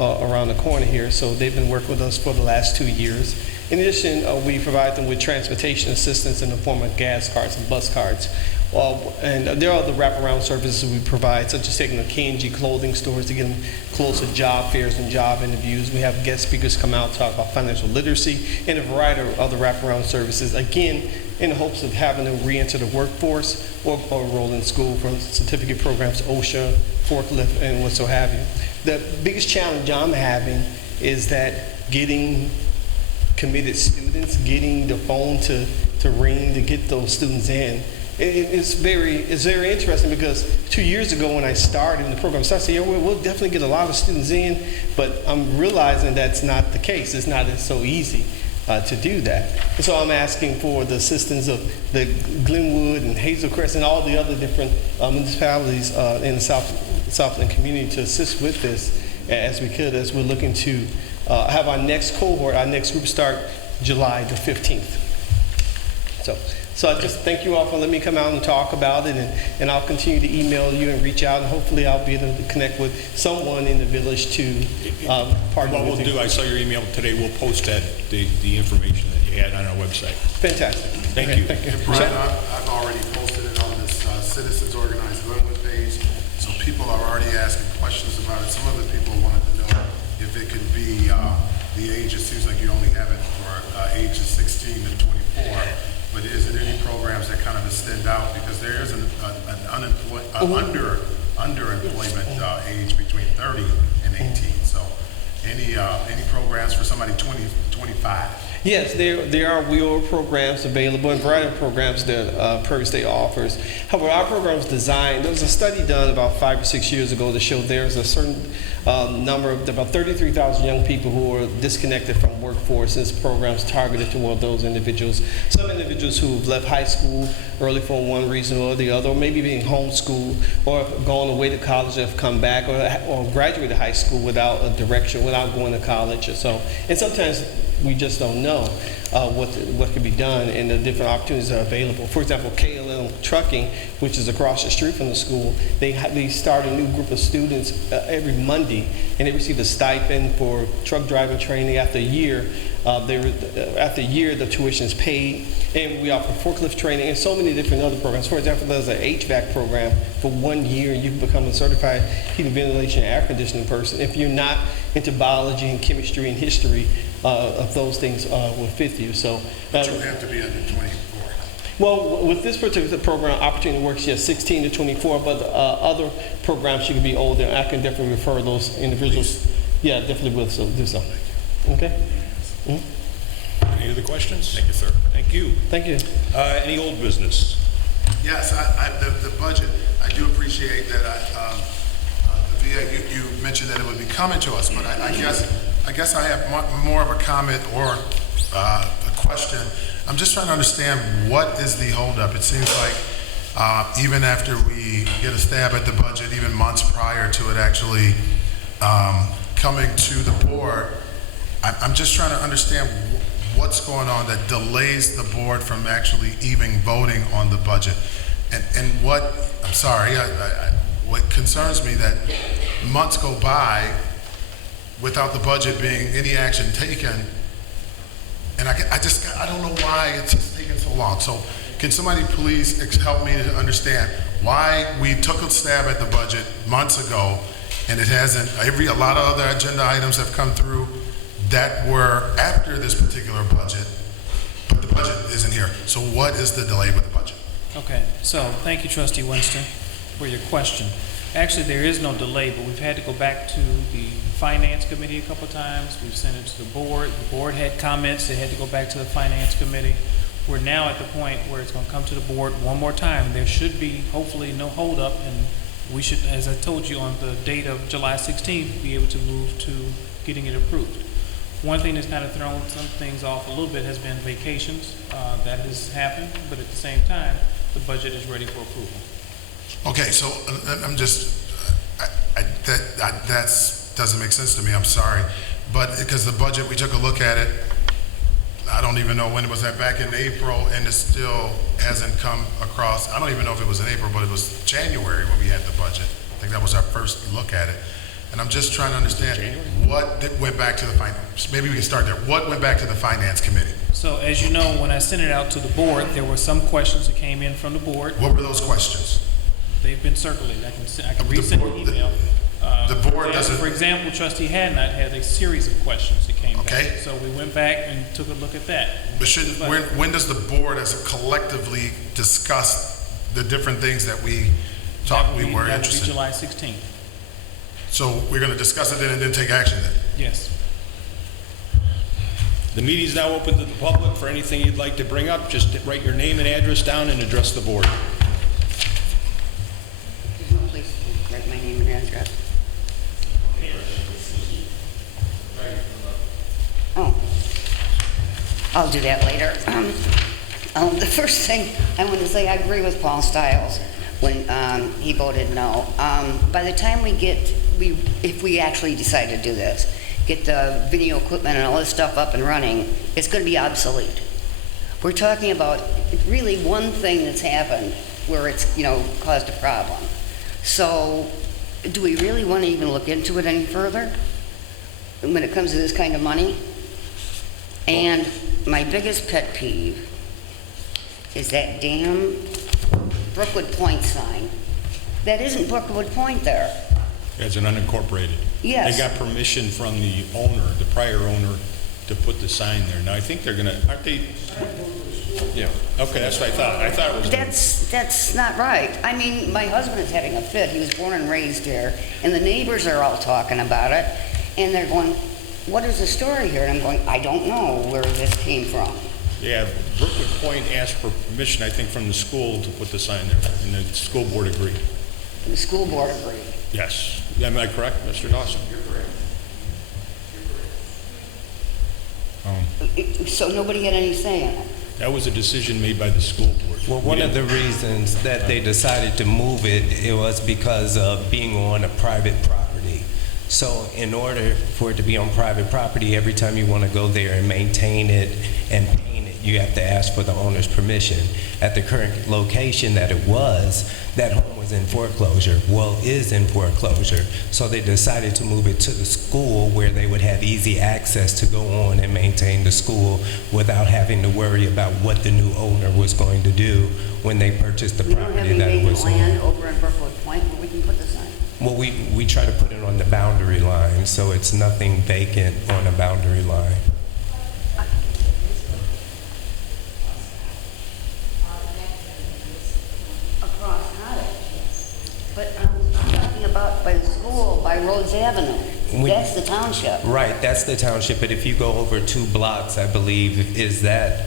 around the corner here. So they've been working with us for the last 2 years. In addition, we provide them with transportation assistance in the form of gas cards and bus cards. And there are other wraparound services we provide, such as taking the K&G clothing stores to get them close to job fairs and job interviews. We have guest speakers come out and talk about financial literacy and a variety of other wraparound services, again, in the hopes of having them re-enter the workforce or enroll in school for certificate programs, OSHA, forklift, and what so have you. The biggest challenge I'm having is that getting committed students, getting the phone to ring to get those students in. It's very interesting because 2 years ago when I started in the program, I said, yeah, we'll definitely get a lot of students in, but I'm realizing that's not the case. It's not so easy. to do that. And so I'm asking for the assistance of the Glenwood and Hazel Crest and all the other different municipalities in the Southland community to assist with this as we could, as we're looking to have our next cohort, our next group start July the 15th. So I just thank you all for letting me come out and talk about it, and I'll continue to email you and reach out, and hopefully I'll be able to connect with someone in the village to partner What with we'll you. do, I saw your email today, we'll post the information that you had on our website. Fantastic. Thank you. And Brian, I've already posted it on this Citizens Organized Glenwood page, so people are already asking questions about it. Some of the people wanted to know if it could be the age, it seems like you only have it for ages 16 to 24, but is it any programs that kind of extend out? Because there is an underemployment age between 30 and 18, so any programs for somebody 20, 25? Yes, there are wheel programs available and a variety of programs that Prairie State offers. However, our program is designed, there was a study done about 5 or 6 years ago to show there's a certain number of, about 33,000 young people who are disconnected from workforce. This program is targeted toward those individuals. Some individuals who have left high school early for one reason or the other, or maybe being homeschooled, or have gone away to college and have come back, or graduated high school without a direction, without going to college or so. And sometimes we just don't know what could be done, and the different opportunities are available. For example, KLM Trucking, which is across the street from the school, they start a new group of students every Monday, and they receive a stipend for truck driving training. After a year, the tuition is paid, and we offer forklift training and so many different other programs. For example, there's an HVAC program for 1 year. You can become a certified heating, ventilation, and air conditioning person. If you're not into biology and chemistry and history, of those things will fit you. So, But you have to be under 24. well, with this particular program, Opportunity Works, yes, 16 to 24, but other programs you can be older. I can definitely refer those individuals. Yeah, definitely will do so. Okay? Mm-hmm. Any other questions? Thank you, sir. Thank you. Thank you. Any old business? Yes, the budget, I do appreciate that. The VA, you mentioned that it would be coming to us, but I guess I have more of a comment or a question. I'm just trying to understand what is the holdup. It seems like even after we get a stab at the budget, even months prior to it actually coming to the board, I'm just trying to understand what's going on that delays the board from actually even voting on the budget. And what, I'm sorry, what concerns me that months go by without the budget being any action taken, and I don't know why it's just taking so long. So can somebody please help me to understand why we took a stab at the budget months ago and it hasn't, a lot of other agenda items have come through that were after this particular budget, but the budget isn't here. So what is the delay with the budget? Okay, so thank you, Trustee Winston, for your question. Actually, there is no delay, but we've had to go back to the Finance Committee a couple times. We've sent it to the board. The board had comments. They had to go back to the Finance Committee. We're now at the point where it's going to come to the board one more time. There should be, hopefully, no holdup, and we should, as I told you, on the date of July 16th, be able to move to getting it approved. One thing that's kind of thrown some things off a little bit has been vacations. That has happened, but at the same time, the budget is ready for approval. Okay, so I'm just, that doesn't make sense to me, I'm sorry. But because the budget, we took a look at it, I don't even know when it was that, back in April, and it still hasn't come across. I don't even know if it was in April, but it was January when we had the budget. I think that was our first look at it. And I'm just trying to understand what went back to the finance. Maybe we can start there. What went back to the Finance Committee? So as you know, when I sent it out to the board, there were some questions that came in from the board. What were those questions? They've been circulated. I can resend the email. The board doesn't. For example, Trustee Hadnot had a series of questions that came Okay. back. So we went back and took a look at that. But when does the board as a collectively discuss the different things that we thought we were interested in? July 16th. So we're going to discuss it then and then take action then? Yes. The meeting's now open to the public. For anything you'd like to bring up, just write your name and address down and address the board. Please write my name and address. Oh. I'll do that later. The first thing I want to say, I agree with Paul Stiles when he voted no. By the time if we actually decide to do this, get the video equipment and all this stuff up and running, it's going to be obsolete. We're talking about really one thing that's happened where it's, caused a problem. So do we really want to even look into it any further when it comes to this kind of money? And my biggest pet peeve is that damn Brookwood Point sign. That isn't Brookwood Point there. As an unincorporated. Yes. They got permission from the owner, the prior owner, to put the sign there. Now, I think they're gonna, aren't they? Yeah, okay, that's what I thought. I thought it was. That's not right. I mean, my husband is having a fit. He was born and raised here, and the neighbors are all talking about it, and they're going, what is the story here? And I'm going, I don't know where this came from. Yeah, Brookwood Point asked for permission, I think, from the school to put the sign there, and the school board agreed. The school board agreed. Yes. Am I correct, Mr. Dawson? You're correct. So nobody had any say in it? That was a decision made by the school board. Well, one of the reasons that they decided to move it was because of being on a private property. So in order for it to be on private property, every time you want to go there and maintain it and paint it, you have to ask for the owner's permission. At the current location that it was, that home was in foreclosure, is in foreclosure. So they decided to move it to the school where they would have easy access to go on and maintain the school without having to worry about what the new owner was going to do when they purchased the property that it was on. We don't have any vacant land over in Brookwood Point where we can put the sign? Well, we try to put it on the boundary line, so it's nothing vacant on a boundary line. Across Cottage. But I'm talking about by the school, by Rhodes Avenue. That's the township. Right, that's the township, but if you go over 2 blocks, I believe, is that,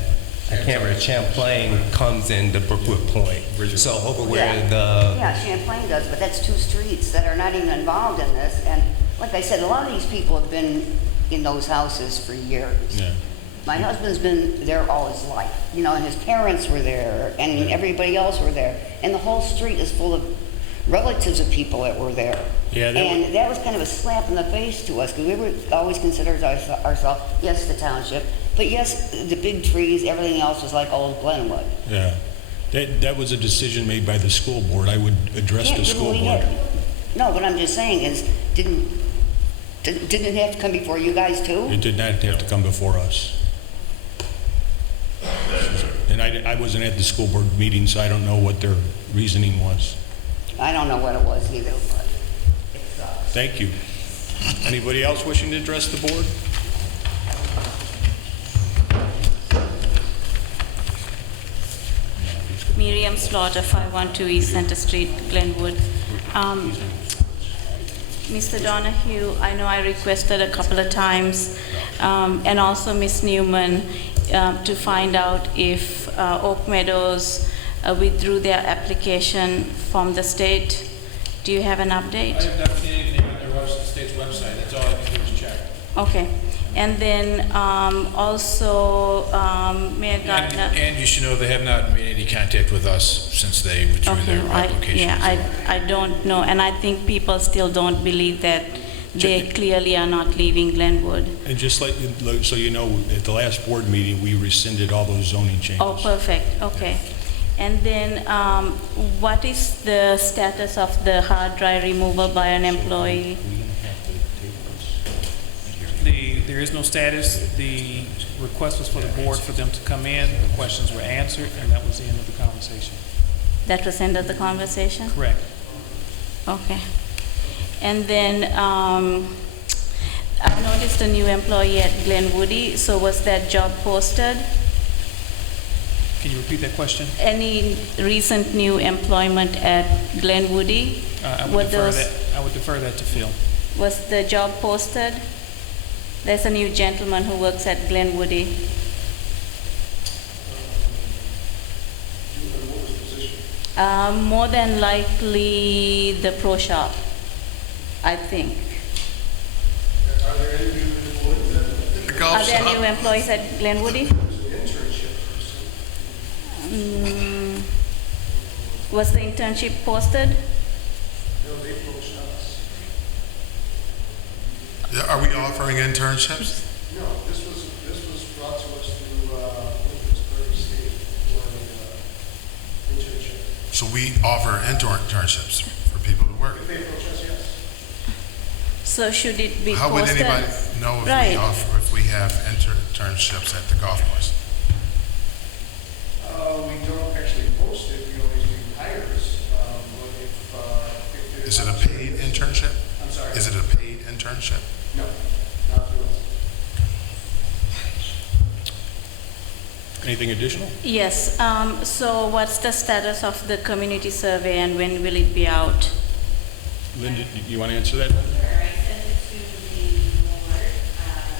I can't remember, Champlain comes into Brookwood Point. So over where Yeah, Champlain does, but that's 2 streets that are not even involved in this. And like I said, a lot of these people have been in those houses for years. Yeah. My husband's been there all his life, and his parents were there, and everybody else were there. And the whole street is full of relatives of people that were there. Yeah, and that was kind of a slap in the face to us, because we were always considered ourselves, yes, the township, but yes, the big trees, everything else was like old Glenwood. Yeah. That was a decision made by the school board. I would address the school board. No, what I'm just saying is, didn't it have to come before you guys too? It did not have to come before us. And I wasn't at the school board meeting, so I don't know what their reasoning was. I don't know what it was either, but it's... Thank you. Anybody else wishing to address the board? Miriam Slaughter, 512 East Center Street, Glenwood. Mr. Donahue, I know I requested a couple of times, and also Ms. Newman, to find out if Oak Meadows withdrew their application from the state. Do you have an update? I have not seen anything on the state's website. That's all I can do is check. Okay. And then also, Mayor Gardner. And you should know they have not made any contact with us since they withdrew their application. I don't know, and I think people still don't believe that they clearly are not leaving Glenwood. And just like, so you know, at the last board meeting, we rescinded all those zoning changes. Oh, perfect, okay. And then what is the status of the hard drive removal by an employee? There is no status. The request was for the board for them to come in. The questions were answered, and that was the end of the conversation. That was the end of the conversation? Correct. Okay. And then I noticed a new employee at Glenwood. So was that job posted? Can you repeat that question? Any recent new employment at Glenwood? I would defer that to Phil. Was the job posted? There's a new gentleman who works at Glenwood. More than likely the pro shop, I think. Are there any new employees at the golf Are there shop? new employees at Glenwood? Was the internship posted? No, they approached us. Are we offering internships? No, this was brought to us through, Prairie State for an internship. So we offer internships for people to work. If they approach us, yes. So should it be How posted? would anybody know if Right. if we have internships at the golf course? We don't actually post it, we always do hires, but if Is it a paid internship? I'm sorry? Is it a paid internship? No, not through us. Anything additional? Yes, so what's the status of the community survey and when will it be out? Linda, you want to answer that? Sure, I sent it to the board.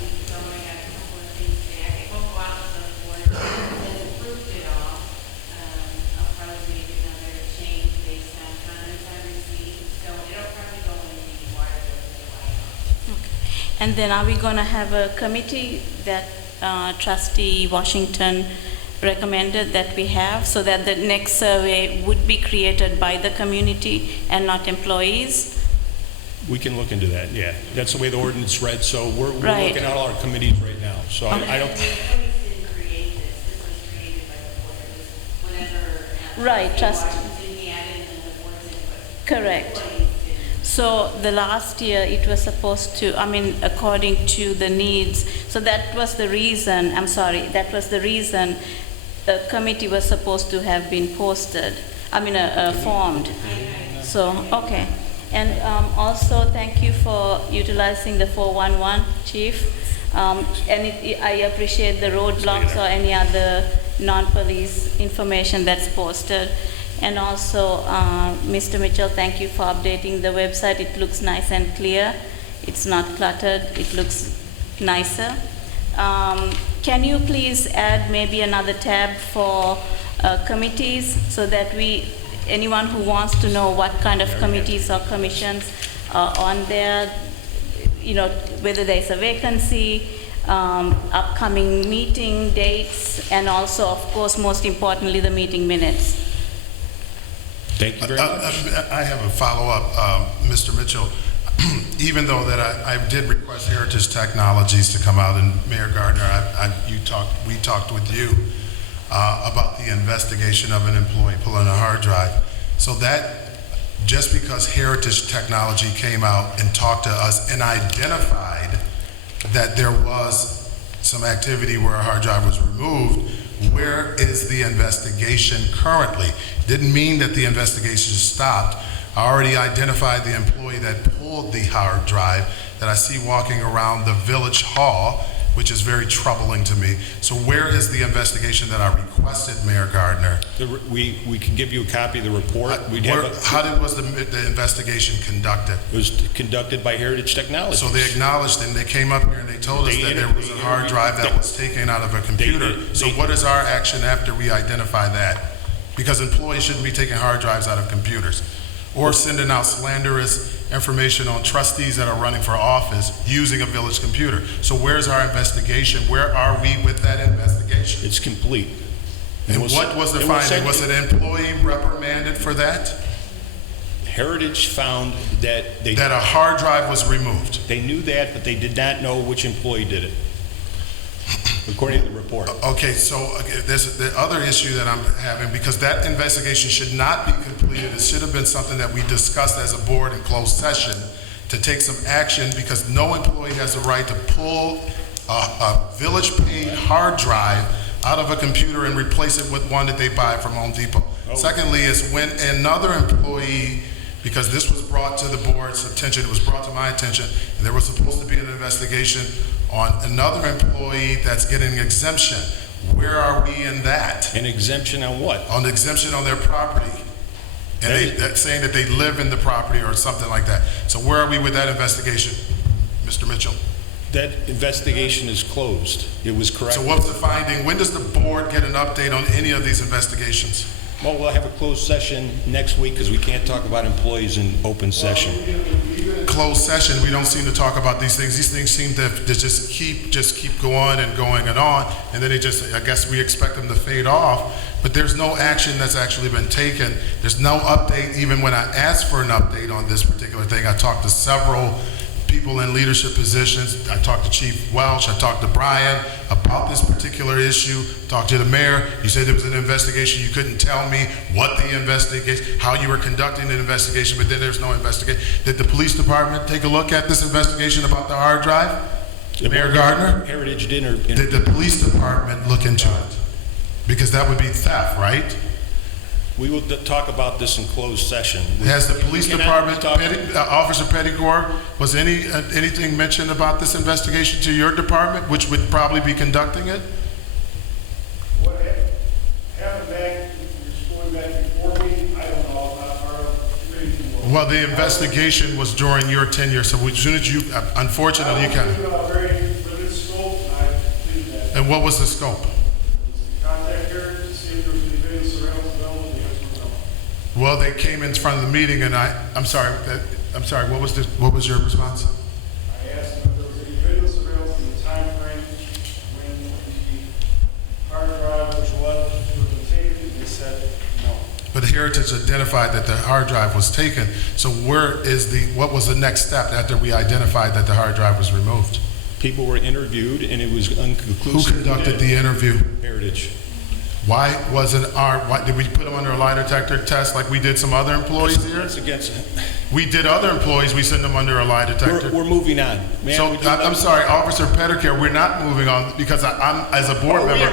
We probably have a couple of things back. It won't go out to the board. It has approved it all. I'll probably make another change based on comments I received. So it'll probably go in the water bill. And then are we going to have a committee that Trustee Washington recommended that we have, so that the next survey would be created by the community and not employees? We can look into that, yeah. That's the way the ordinance read, so we're Right. looking at all our committees right now. So I don't, Right, correct. So the last year, it was supposed to, according to the needs, so that was the reason, that was the reason the committee was supposed to have been posted, formed. So, okay. And also, thank you for utilizing the 411, Chief. I appreciate the roadblocks or any other non-police information that's posted. And also, Mr. Mitchell, thank you for updating the website. It looks nice and clear. It's not cluttered. It looks nicer. Can you please add maybe another tab for committees so that anyone who wants to know what kind of committees or commissions are on there, whether there's a vacancy, upcoming meeting dates, and also, of course, most importantly, the meeting minutes. Thank you very much. I have a follow-up, Mr. Mitchell. Even though that I did request Heritage Technologies to come out, and Mayor Gardner, we talked with you about the investigation of an employee pulling a hard drive. So that, just because Heritage Technology came out and talked to us and identified that there was some activity where a hard drive was removed, where is the investigation currently? Didn't mean that the investigation stopped. I already identified the employee that pulled the hard drive that I see walking around the village hall, which is very troubling to me. So where is the investigation that I requested, Mayor Gardner? We can give you a copy of the report. How was the investigation conducted? It was conducted by Heritage Technologies. So they acknowledged and they came up here and they told us that there was a hard drive that was taken out of a computer. So what is our action after we identify that? Because employees shouldn't be taking hard drives out of computers or sending out slanderous information on trustees that are running for office using a village computer. So where's our investigation? Where are we with that investigation? It's complete. And what was the finding? Was an employee reprimanded for that? Heritage found that a hard drive was removed. They knew that, but they did not know which employee did it, according to the report. Okay, so there's the other issue that I'm having, because that investigation should not be completed. It should have been something that we discussed as a board in closed session to take some action, because no employee has the right to pull a village-paid hard drive out of a computer and replace it with one that they buy from Home Depot. Secondly is when another employee, because this was brought to the board's attention, it was brought to my attention, and there was supposed to be an investigation on another employee that's getting an exemption. Where are we in that? An exemption on what? On the exemption on their property. And that's saying that they live in the property or something like that. So where are we with that investigation, Mr. Mitchell? That investigation is closed. It was correct. So what's the finding? When does the board get an update on any of these investigations? Well, we'll have a closed session next week because we can't talk about employees in open session. Closed session, we don't seem to talk about these things. These things seem to just keep going and going and on, and then I guess we expect them to fade off but there's no action that's actually been taken. There's no update. Even when I asked for an update on this particular thing, I talked to several people in leadership positions. I talked to Chief Welch, I talked to Brian about this particular issue, talked to the mayor. You said there was an investigation. You couldn't tell me what the investigation, how you were conducting an investigation, but then there's no investigation. Did the police department take a look at this investigation about the hard drive? Mayor Gardner? Heritage Dinner. Did the police department look into it? Because that would be theft, right? We will talk about this in closed session. Has the police department, Officer Petticore, was anything mentioned about this investigation to your department, which would probably be conducting it? What happened back, you're going back before me, I don't know, I'm not part of anything. Well, the investigation was during your tenure, so as soon as you, unfortunately, you kind of. A very limited scope, and I completed that. And what was the scope? Contact her to see if there was any video surveillance available, the answer was no. Well, they came in front of the meeting, and I'm sorry, what was your response? I asked them if there was any video surveillance in the time frame when the hard drive which was taken, and they said no. But Heritage identified that the hard drive was taken, so what was the next step after we identified that the hard drive was removed? People were interviewed, and it was unconclusive. Who conducted the interview? Heritage. Why did we put them under a lie detector test like we did some other employees here? That's against it. We did other employees, we sent them under a lie detector. We're moving on. I'm sorry, Officer Petticore, we're not moving on because I'm, as a board member,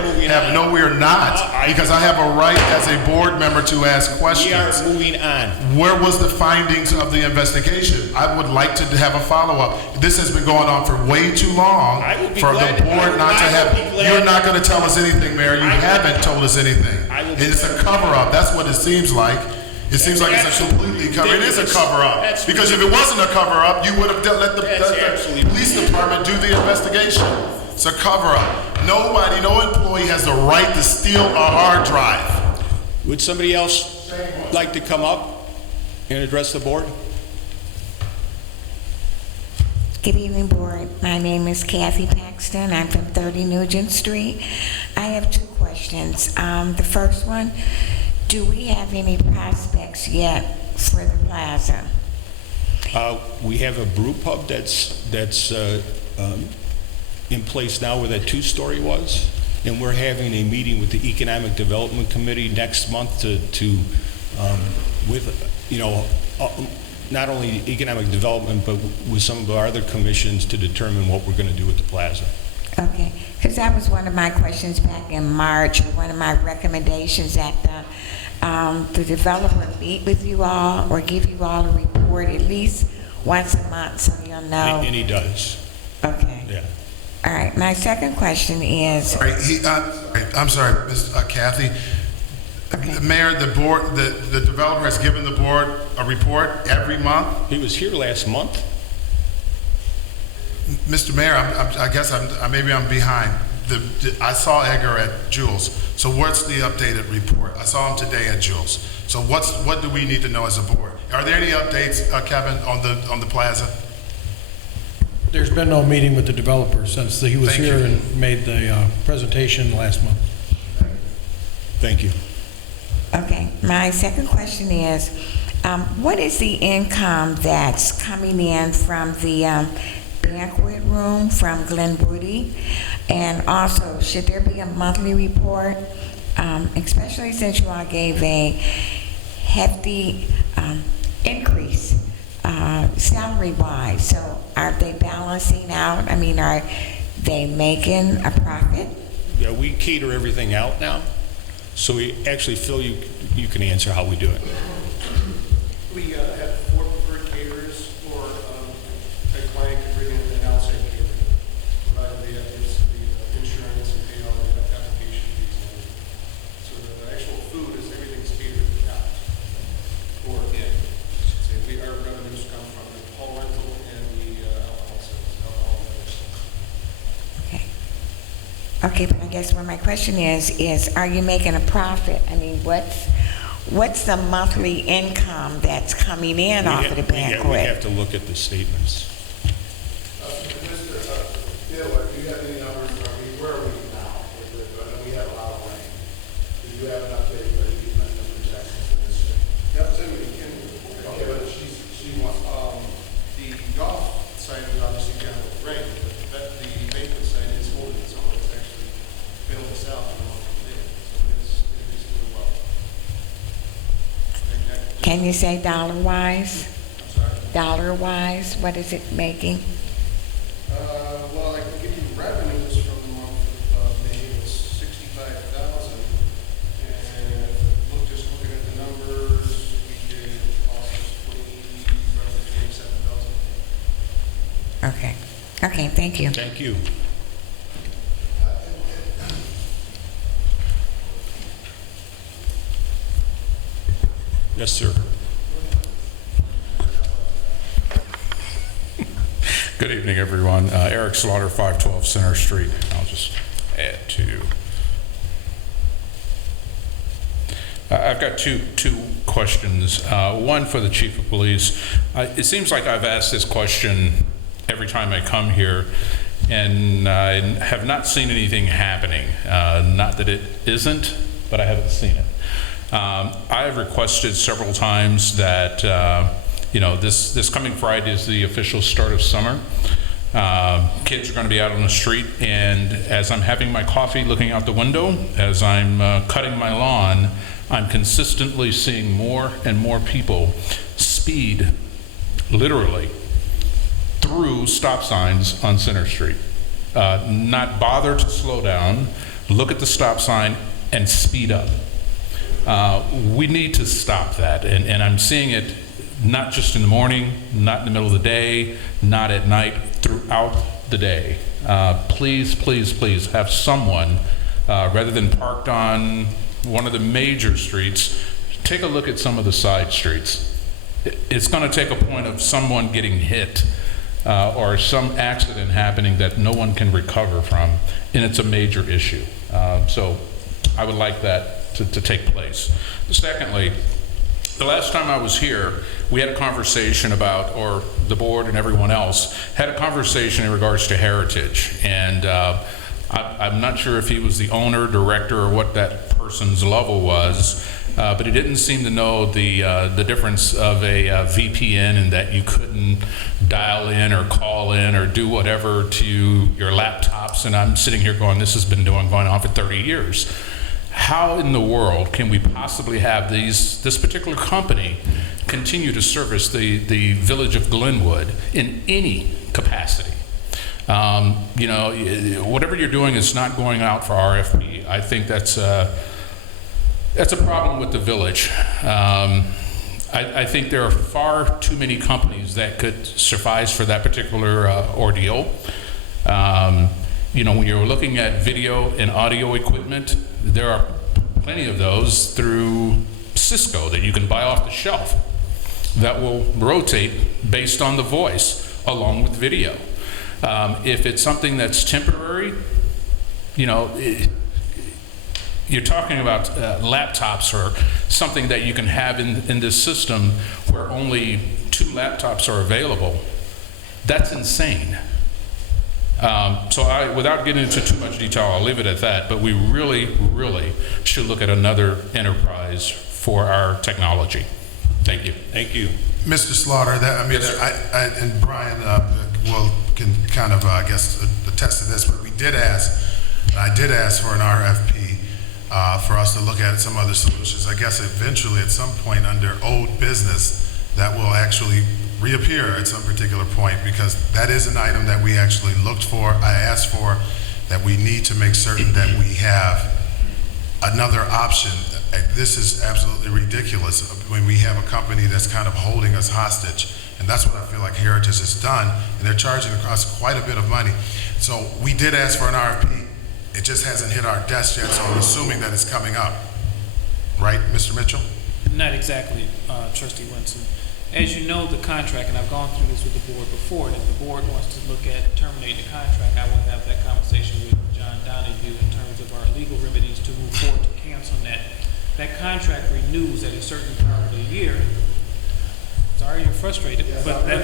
no, we are not. Because I have a right as a board member to ask questions. We are moving on. Where was the findings of the investigation? I would like to have a follow-up. This has been going on for way too long for the board not to have. You're not going to tell us anything, Mayor. You haven't told us anything. It's a cover-up. That's what it seems like. It seems like it's a completely cover. It is a cover-up. Because if it wasn't a cover-up, you would have let the police department do the investigation. It's a cover-up. Nobody, no employee has the right to steal a hard drive. Would somebody else like to come up and address the board? Good evening, board. My name is Kathy Paxton. I'm from 30 Nugent Street. I have two questions. The first one, do we have any prospects yet for the plaza? We have a brew pub that's in place now where that two-story was, and we're having a meeting with the Economic Development Committee next month not only economic development, but with some of our other commissions to determine what we're going to do with the plaza. Okay, because that was one of my questions back in March, or one of my recommendations that the developer meet with you all or give you all a report at least once a month so you'll know. And he does. Okay. Yeah. All right, my second question is. I'm sorry, Ms. Kathy. Okay. Mayor, the board, the developer has given the board a report every month. He was here last month. Mr. Mayor, I guess maybe I'm behind. I saw Edgar at Jules. So what's the updated report? I saw him today at Jules. So what do we need to know as a board? Are there any updates, Kevin, on the plaza? There's been no meeting with the developer since he was here and made the presentation last month. Thank you. Okay, my second question is, what is the income that's coming in from the banquet room from Glenwood? And also, should there be a monthly report, especially since you all gave a hefty increase salary-wise? So are they balancing out? I mean, are they making a profit? Yeah, we cater everything out now. So we actually, Phil, you can answer how we do it. We have 4 preferred caterers, or a client can bring in an outside caterer, provided they have the insurance and pay all the application fees. So the actual food is everything's catered out. Or in, I should say. Our revenues come from the hall rental and the alcohol sales, alcohol vendors. Okay. Okay, but I guess what my question is are you making a profit? I mean, what's the monthly income that's coming in off of the banquet? We have to look at the statements. Mr. Bill, do you have any numbers? Where are we now? We have a lot of rain. Do you have enough Can you say dollar-wise? Dollar-wise, what is it making? Well, I can give you revenues from the month of May, it was 65,000. And just looking at the numbers, we did almost roughly 27,000. Okay. Okay, thank you. Thank you. Yes, sir. Good evening, everyone. Eric Slaughter, 512 Center Street. I'll just add to. I've got two questions. One for the Chief of Police. It seems like I've asked this question every time I come here, and I have not seen anything happening. Not that it isn't, but I haven't seen it. I have requested several times that this coming Friday is the official start of summer. Kids are going to be out on the street, and as I'm having my coffee looking out the window, as I'm cutting my lawn, I'm consistently seeing more and more people speed, literally, through stop signs on Center Street. Not bother to slow down, look at the stop sign, and speed up. We need to stop that, and I'm seeing it not just in the morning, not in the middle of the day, not at night, throughout the day. Please, please, please have someone, rather than parked on one of the major streets, take a look at some of the side streets. It's going to take a point of someone getting hit or some accident happening that no one can recover from, and it's a major issue. So I would like that to take place. Secondly, the last time I was here, we had a conversation about, or the board and everyone else had a conversation in regards to heritage. And I'm not sure if he was the owner, director, or what that person's level was, but he didn't seem to know the difference of a VPN, and that you couldn't dial in or call in or do whatever to your laptops. And I'm sitting here going, this has been going on for 30 years. How in the world can we possibly have this particular company continue to service the village of Glenwood in any capacity? Whatever you're doing is not going out for RFP. I think that's a problem with the village. I think there are far too many companies that could suffice for that particular ordeal. When you're looking at video and audio equipment, there are plenty of those through Cisco that you can buy off the shelf that will rotate based on the voice along with video. If it's something that's temporary, you're talking about laptops or something that you can have in this system where only 2 laptops are available. That's insane. So without getting into too much detail, I'll leave it at that, but we really, really should look at another enterprise for our technology. Thank you. Thank you. Mr. Slaughter, and Brian can kind of, attest to this, but I did ask for an RFP for us to look at some other solutions. I guess eventually at some point under old business, that will actually reappear at some particular point, because that is an item that we actually looked for. I asked for that we need to make certain that we have another option. This is absolutely ridiculous when we have a company that's kind of holding us hostage, and that's what I feel like Heritage has done, and they're charging us quite a bit of money. So we did ask for an RFP. It just hasn't hit our desk yet, so I'm assuming that it's coming up. Right, Mr. Mitchell? Not exactly, Trustee Winston. As you know, the contract, and I've gone through this with the board before, and if the board wants to look at terminating the contract, I will have that conversation with John Donahue in terms of our legal remedies to move forward to cancel that. That contract renews at a certain time of the year. Sorry, you're frustrated, but that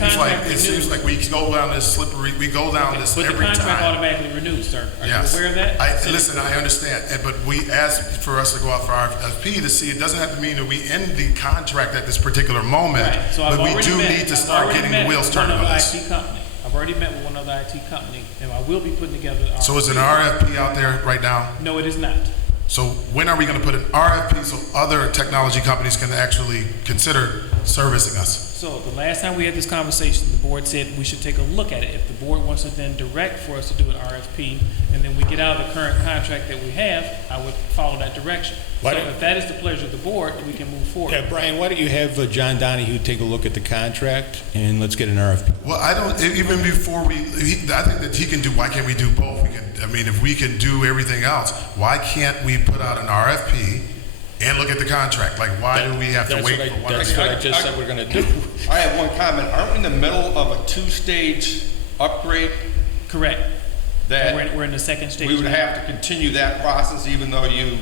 contract renews. It seems like we go down this slippery, we go down this every time. But the contract automatically renews, sir. Are you aware of that? Listen, I understand, but we asked for us to go out for RFP to see. It doesn't have to mean that we end the contract at this particular moment, right. So but we do need to start getting the wheels turning on this. I've already met with one other IT company, and I will be putting together. So is an RFP out there right now? No, it is not. So when are we going to put an RFP so other technology companies can actually consider servicing us? So the last time we had this conversation, the board said we should take a look at it. If the board wants to then direct for us to do an RFP, and then we get out of the current contract that we have, I would follow that direction. So if that is the pleasure of the board, we can move forward. Yeah, Brian, why don't you have John Donahue take a look at the contract, and let's get an RFP. Well, I don't, even before I think that he can do, why can't we do both? If we can do everything else, why can't we put out an RFP and look at the contract? Like, why do we have to wait for one? That's what I just said we're going to do. I have one comment. Aren't we in the middle of a 2-stage upgrade? Correct. That we're in the second stage. We would have to continue that process even though you...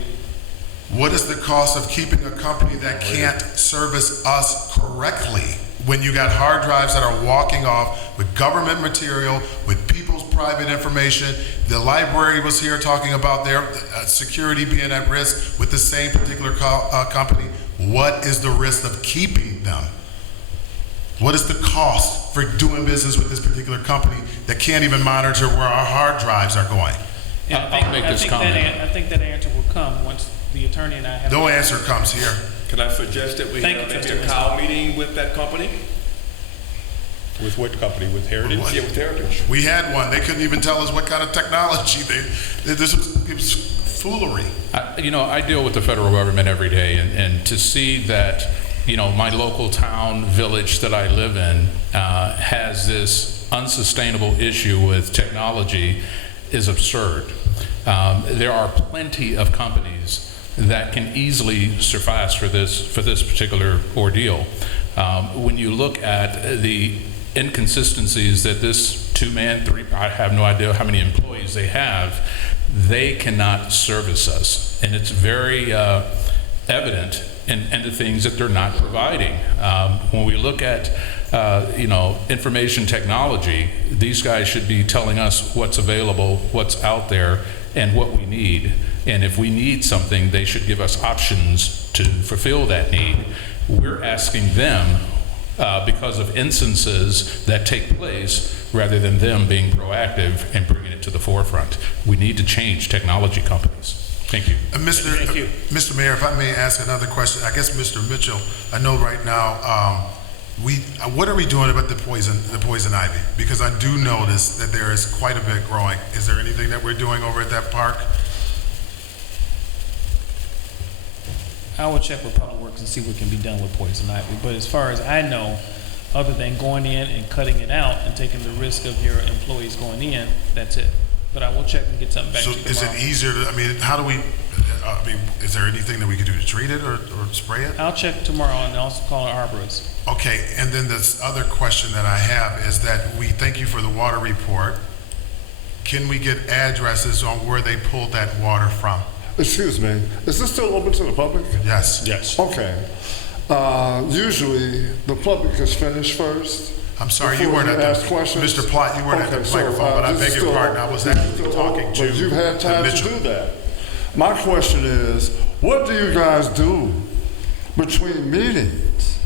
What is the cost of keeping a company that can't service us correctly when you got hard drives that are walking off with government material, with people's private information? The library was here talking about their security being at risk with the same particular company. What is the risk of keeping them? What is the cost for doing business with this particular company that can't even monitor where our hard drives are going? I'll make this comment. I think that answer will come once the attorney and I have... No answer comes here. Can I suggest that we have maybe a call meeting with that company? With what company? With Heritage? Yeah, with Heritage. We had one. They couldn't even tell us what kind of technology it was foolery. I deal with the federal government every day, and to see that, my local town, village that I live in has this unsustainable issue with technology is absurd. There are plenty of companies that can easily suffice for this particular ordeal. When you look at the inconsistencies that this I have no idea how many employees they have, they cannot service us. And it's very evident in the things that they're not providing. When we look at information technology, these guys should be telling us what's available, what's out there, and what we need. And if we need something, they should give us options to fulfill that need. We're asking them because of instances that take place rather than them being proactive and bringing it to the forefront. We need to change technology companies. Thank you. Mr. Mayor, if I may ask another question, I guess Mr. Mitchell, I know right now, what are we doing about the poison ivy? Because I do notice that there is quite a bit growing. Is there anything that we're doing over at that park? I will check with Public Works and see what can be done with poison ivy. But as far as I know, other than going in and cutting it out and taking the risk of your employees going in, that's it. But I will check and get something back to you tomorrow. So is it easier to, how do we, is there anything that we could do to treat it or spray it? I'll check tomorrow and also call an arborist. Okay, and then this other question that I have is that we thank you for the water report. Can we get addresses on where they pulled that water from? Excuse me, is this still open to the public? Yes. Yes. Okay. Usually the public is finished first. I'm sorry, you weren't at the, Mr. Plott, you weren't at the microphone, but I beg your pardon, I was actually talking to But you've had time to Mitchell. do that. My question is, what do you guys do between meetings?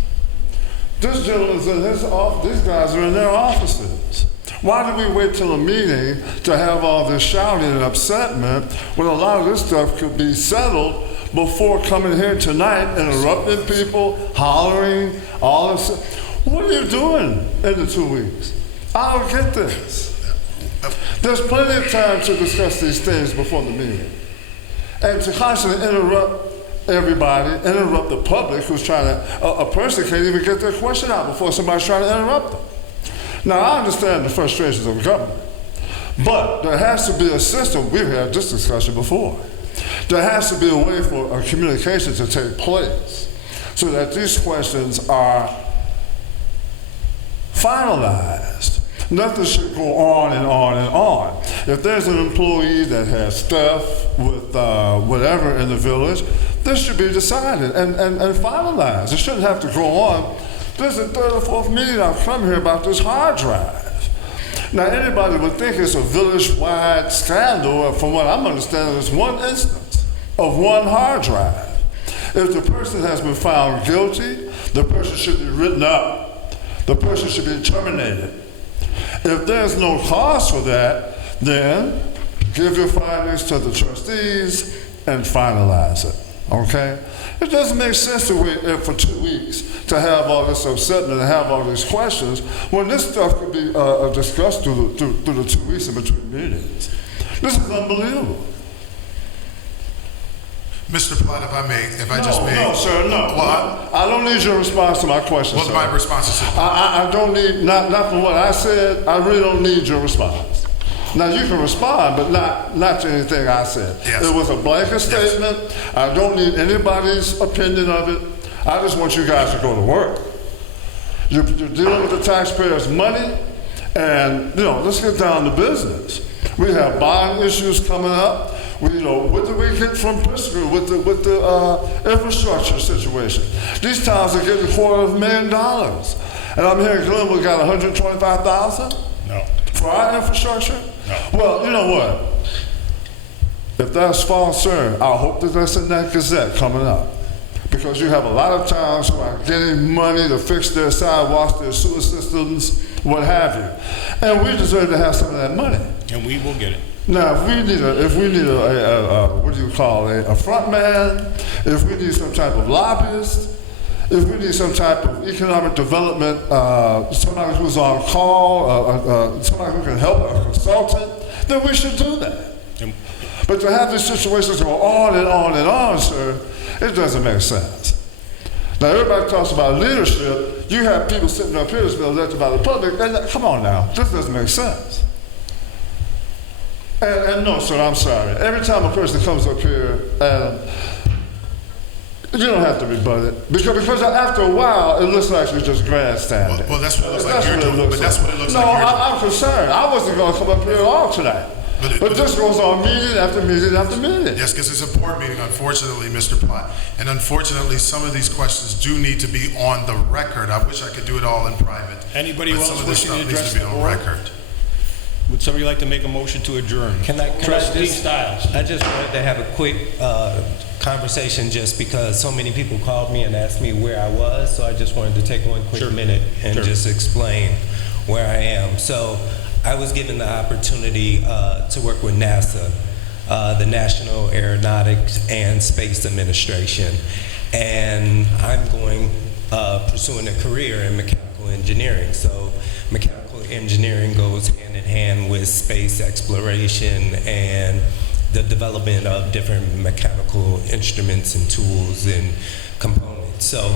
This gentleman's in his office, these guys are in their offices. Why do we wait till a meeting to have all this shouting and upsetment when a lot of this stuff could be settled before coming here tonight, interrupting people, hollering, all this? What are you doing in the 2 weeks? I don't get this. There's plenty of time to discuss these things before the meeting. And to constantly interrupt everybody, interrupt the public who's trying to, a person can't even get their question out before somebody's trying to interrupt them. Now, I understand the frustrations of the government, but there has to be a system. We've had this discussion before. There has to be a way for a communication to take place so that these questions are finalized. Nothing should go on and on and on. If there's an employee that has stuff with whatever in the village, this should be decided and finalized. It shouldn't have to go on. This is the third or fourth meeting I've come here about this hard drive. Now, anybody would think it's a village-wide scandal. From what I'm understanding, it's one instance of one hard drive. If the person has been found guilty, the person should be written up. The person should be terminated. If there's no cause for that, then give your findings to the trustees and finalize it, okay? It doesn't make sense to wait for 2 weeks to have all this upsetting and have all these questions when this stuff could be discussed through the 2 weeks in between meetings. This is unbelievable. Mr. Platt, if I may, No, sir, no. Well, I don't need your response to my question, Well, sir. my response is simple. I don't need, not from what I said, I really don't need your response. Now, you can respond, but not to anything I said. Yes. It was a blanket statement. I don't need anybody's opinion of it. I just want you guys to go to work. You're dealing with the taxpayers' money, and, let's get down to business. We have bond issues coming up. What did we get from Pittsburgh with the infrastructure situation? These towns are getting $250,000. And I'm hearing Glenwood got $125,000? No. For our infrastructure? No. Well, you know what? If that's false, sir, I hope that that's in that Gazette coming up. Because you have a lot of towns who are getting money to fix their sidewalks, their sewer systems, what have you. And we deserve to have some of that money. And we will get it. Now, if we need a what do you call it, a front man, if we need some type of lobbyist, if we need some type of economic development, somebody who's on call, somebody who can help, a consultant, then we should do that. But to have these situations go on and on and on, sir, it doesn't make sense. Now, everybody talks about leadership. You have people sitting up here that's been elected by the public, and come on now, this doesn't make sense. And no, sir, I'm sorry. Every time a person comes up here, and you don't have to rebut it, because after a while, it looks like you're just grandstanding. Well, that's what it looks like you're doing. But that's what it looks like you're doing. No, I'm concerned. I wasn't going to come up here at all tonight. But this goes on meeting after meeting after meeting. Yes, because it's a board meeting, unfortunately, Mr. Platt. And unfortunately, some of these questions do need to be on the record. I wish I could do it all in private. Anybody but else some of this wishing to stuff needs address to be the on board? record. Would somebody like to make a motion to adjourn? Trustee Styles. I just wanted to have a quick conversation just because so many people called me and asked me where I was, so I just wanted to take one quick minute and just explain where I am. So I was given the opportunity to work with NASA, the National Aeronautics and Space Administration, and I'm pursuing a career in mechanical engineering. So mechanical engineering goes hand in hand with space exploration and the development of different mechanical instruments and tools and components. So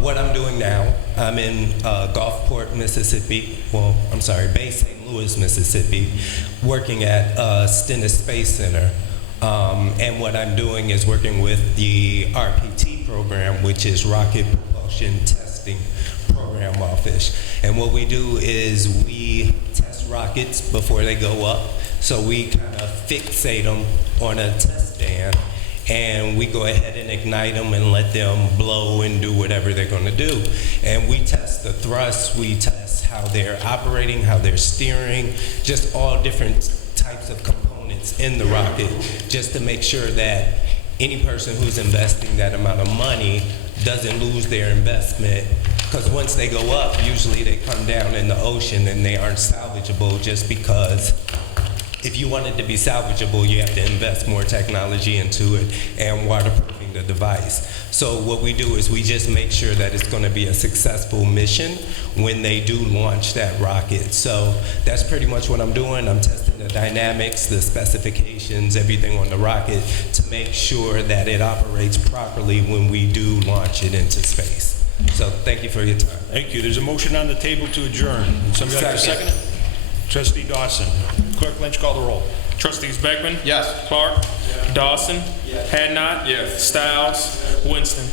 what I'm doing now, I'm in Gulfport, Mississippi. Bay St. Louis, Mississippi, working at Stennis Space Center. And what I'm doing is working with the RPT program, which is Rocket Propulsion Testing Program Office. And what we do is we test rockets before they go up. So we kind of fixate them on a test stand, and we go ahead and ignite them and let them blow and do whatever they're going to do. And we test the thrust, we test how they're operating, how they're steering, just all different types of components in the rocket, just to make sure that any person who's investing that amount of money doesn't lose their investment. Because once they go up, usually they come down in the ocean and they aren't salvageable, just because if you want it to be salvageable, you have to invest more technology into it and waterproofing the device. So what we do is we just make sure that it's going to be a successful mission when they do launch that rocket. So that's pretty much what I'm doing. I'm testing the dynamics, the specifications, everything on the rocket to make sure that it operates properly when we do launch it into space. So thank you for your time. Thank you. There's a motion on the table to adjourn. Would somebody like to second it? Trustee Dawson. Clerk Lynch, call the roll. Trustees Beckman? Yes. Clark? Dawson? Hadnot? Yes. Styles? Winston?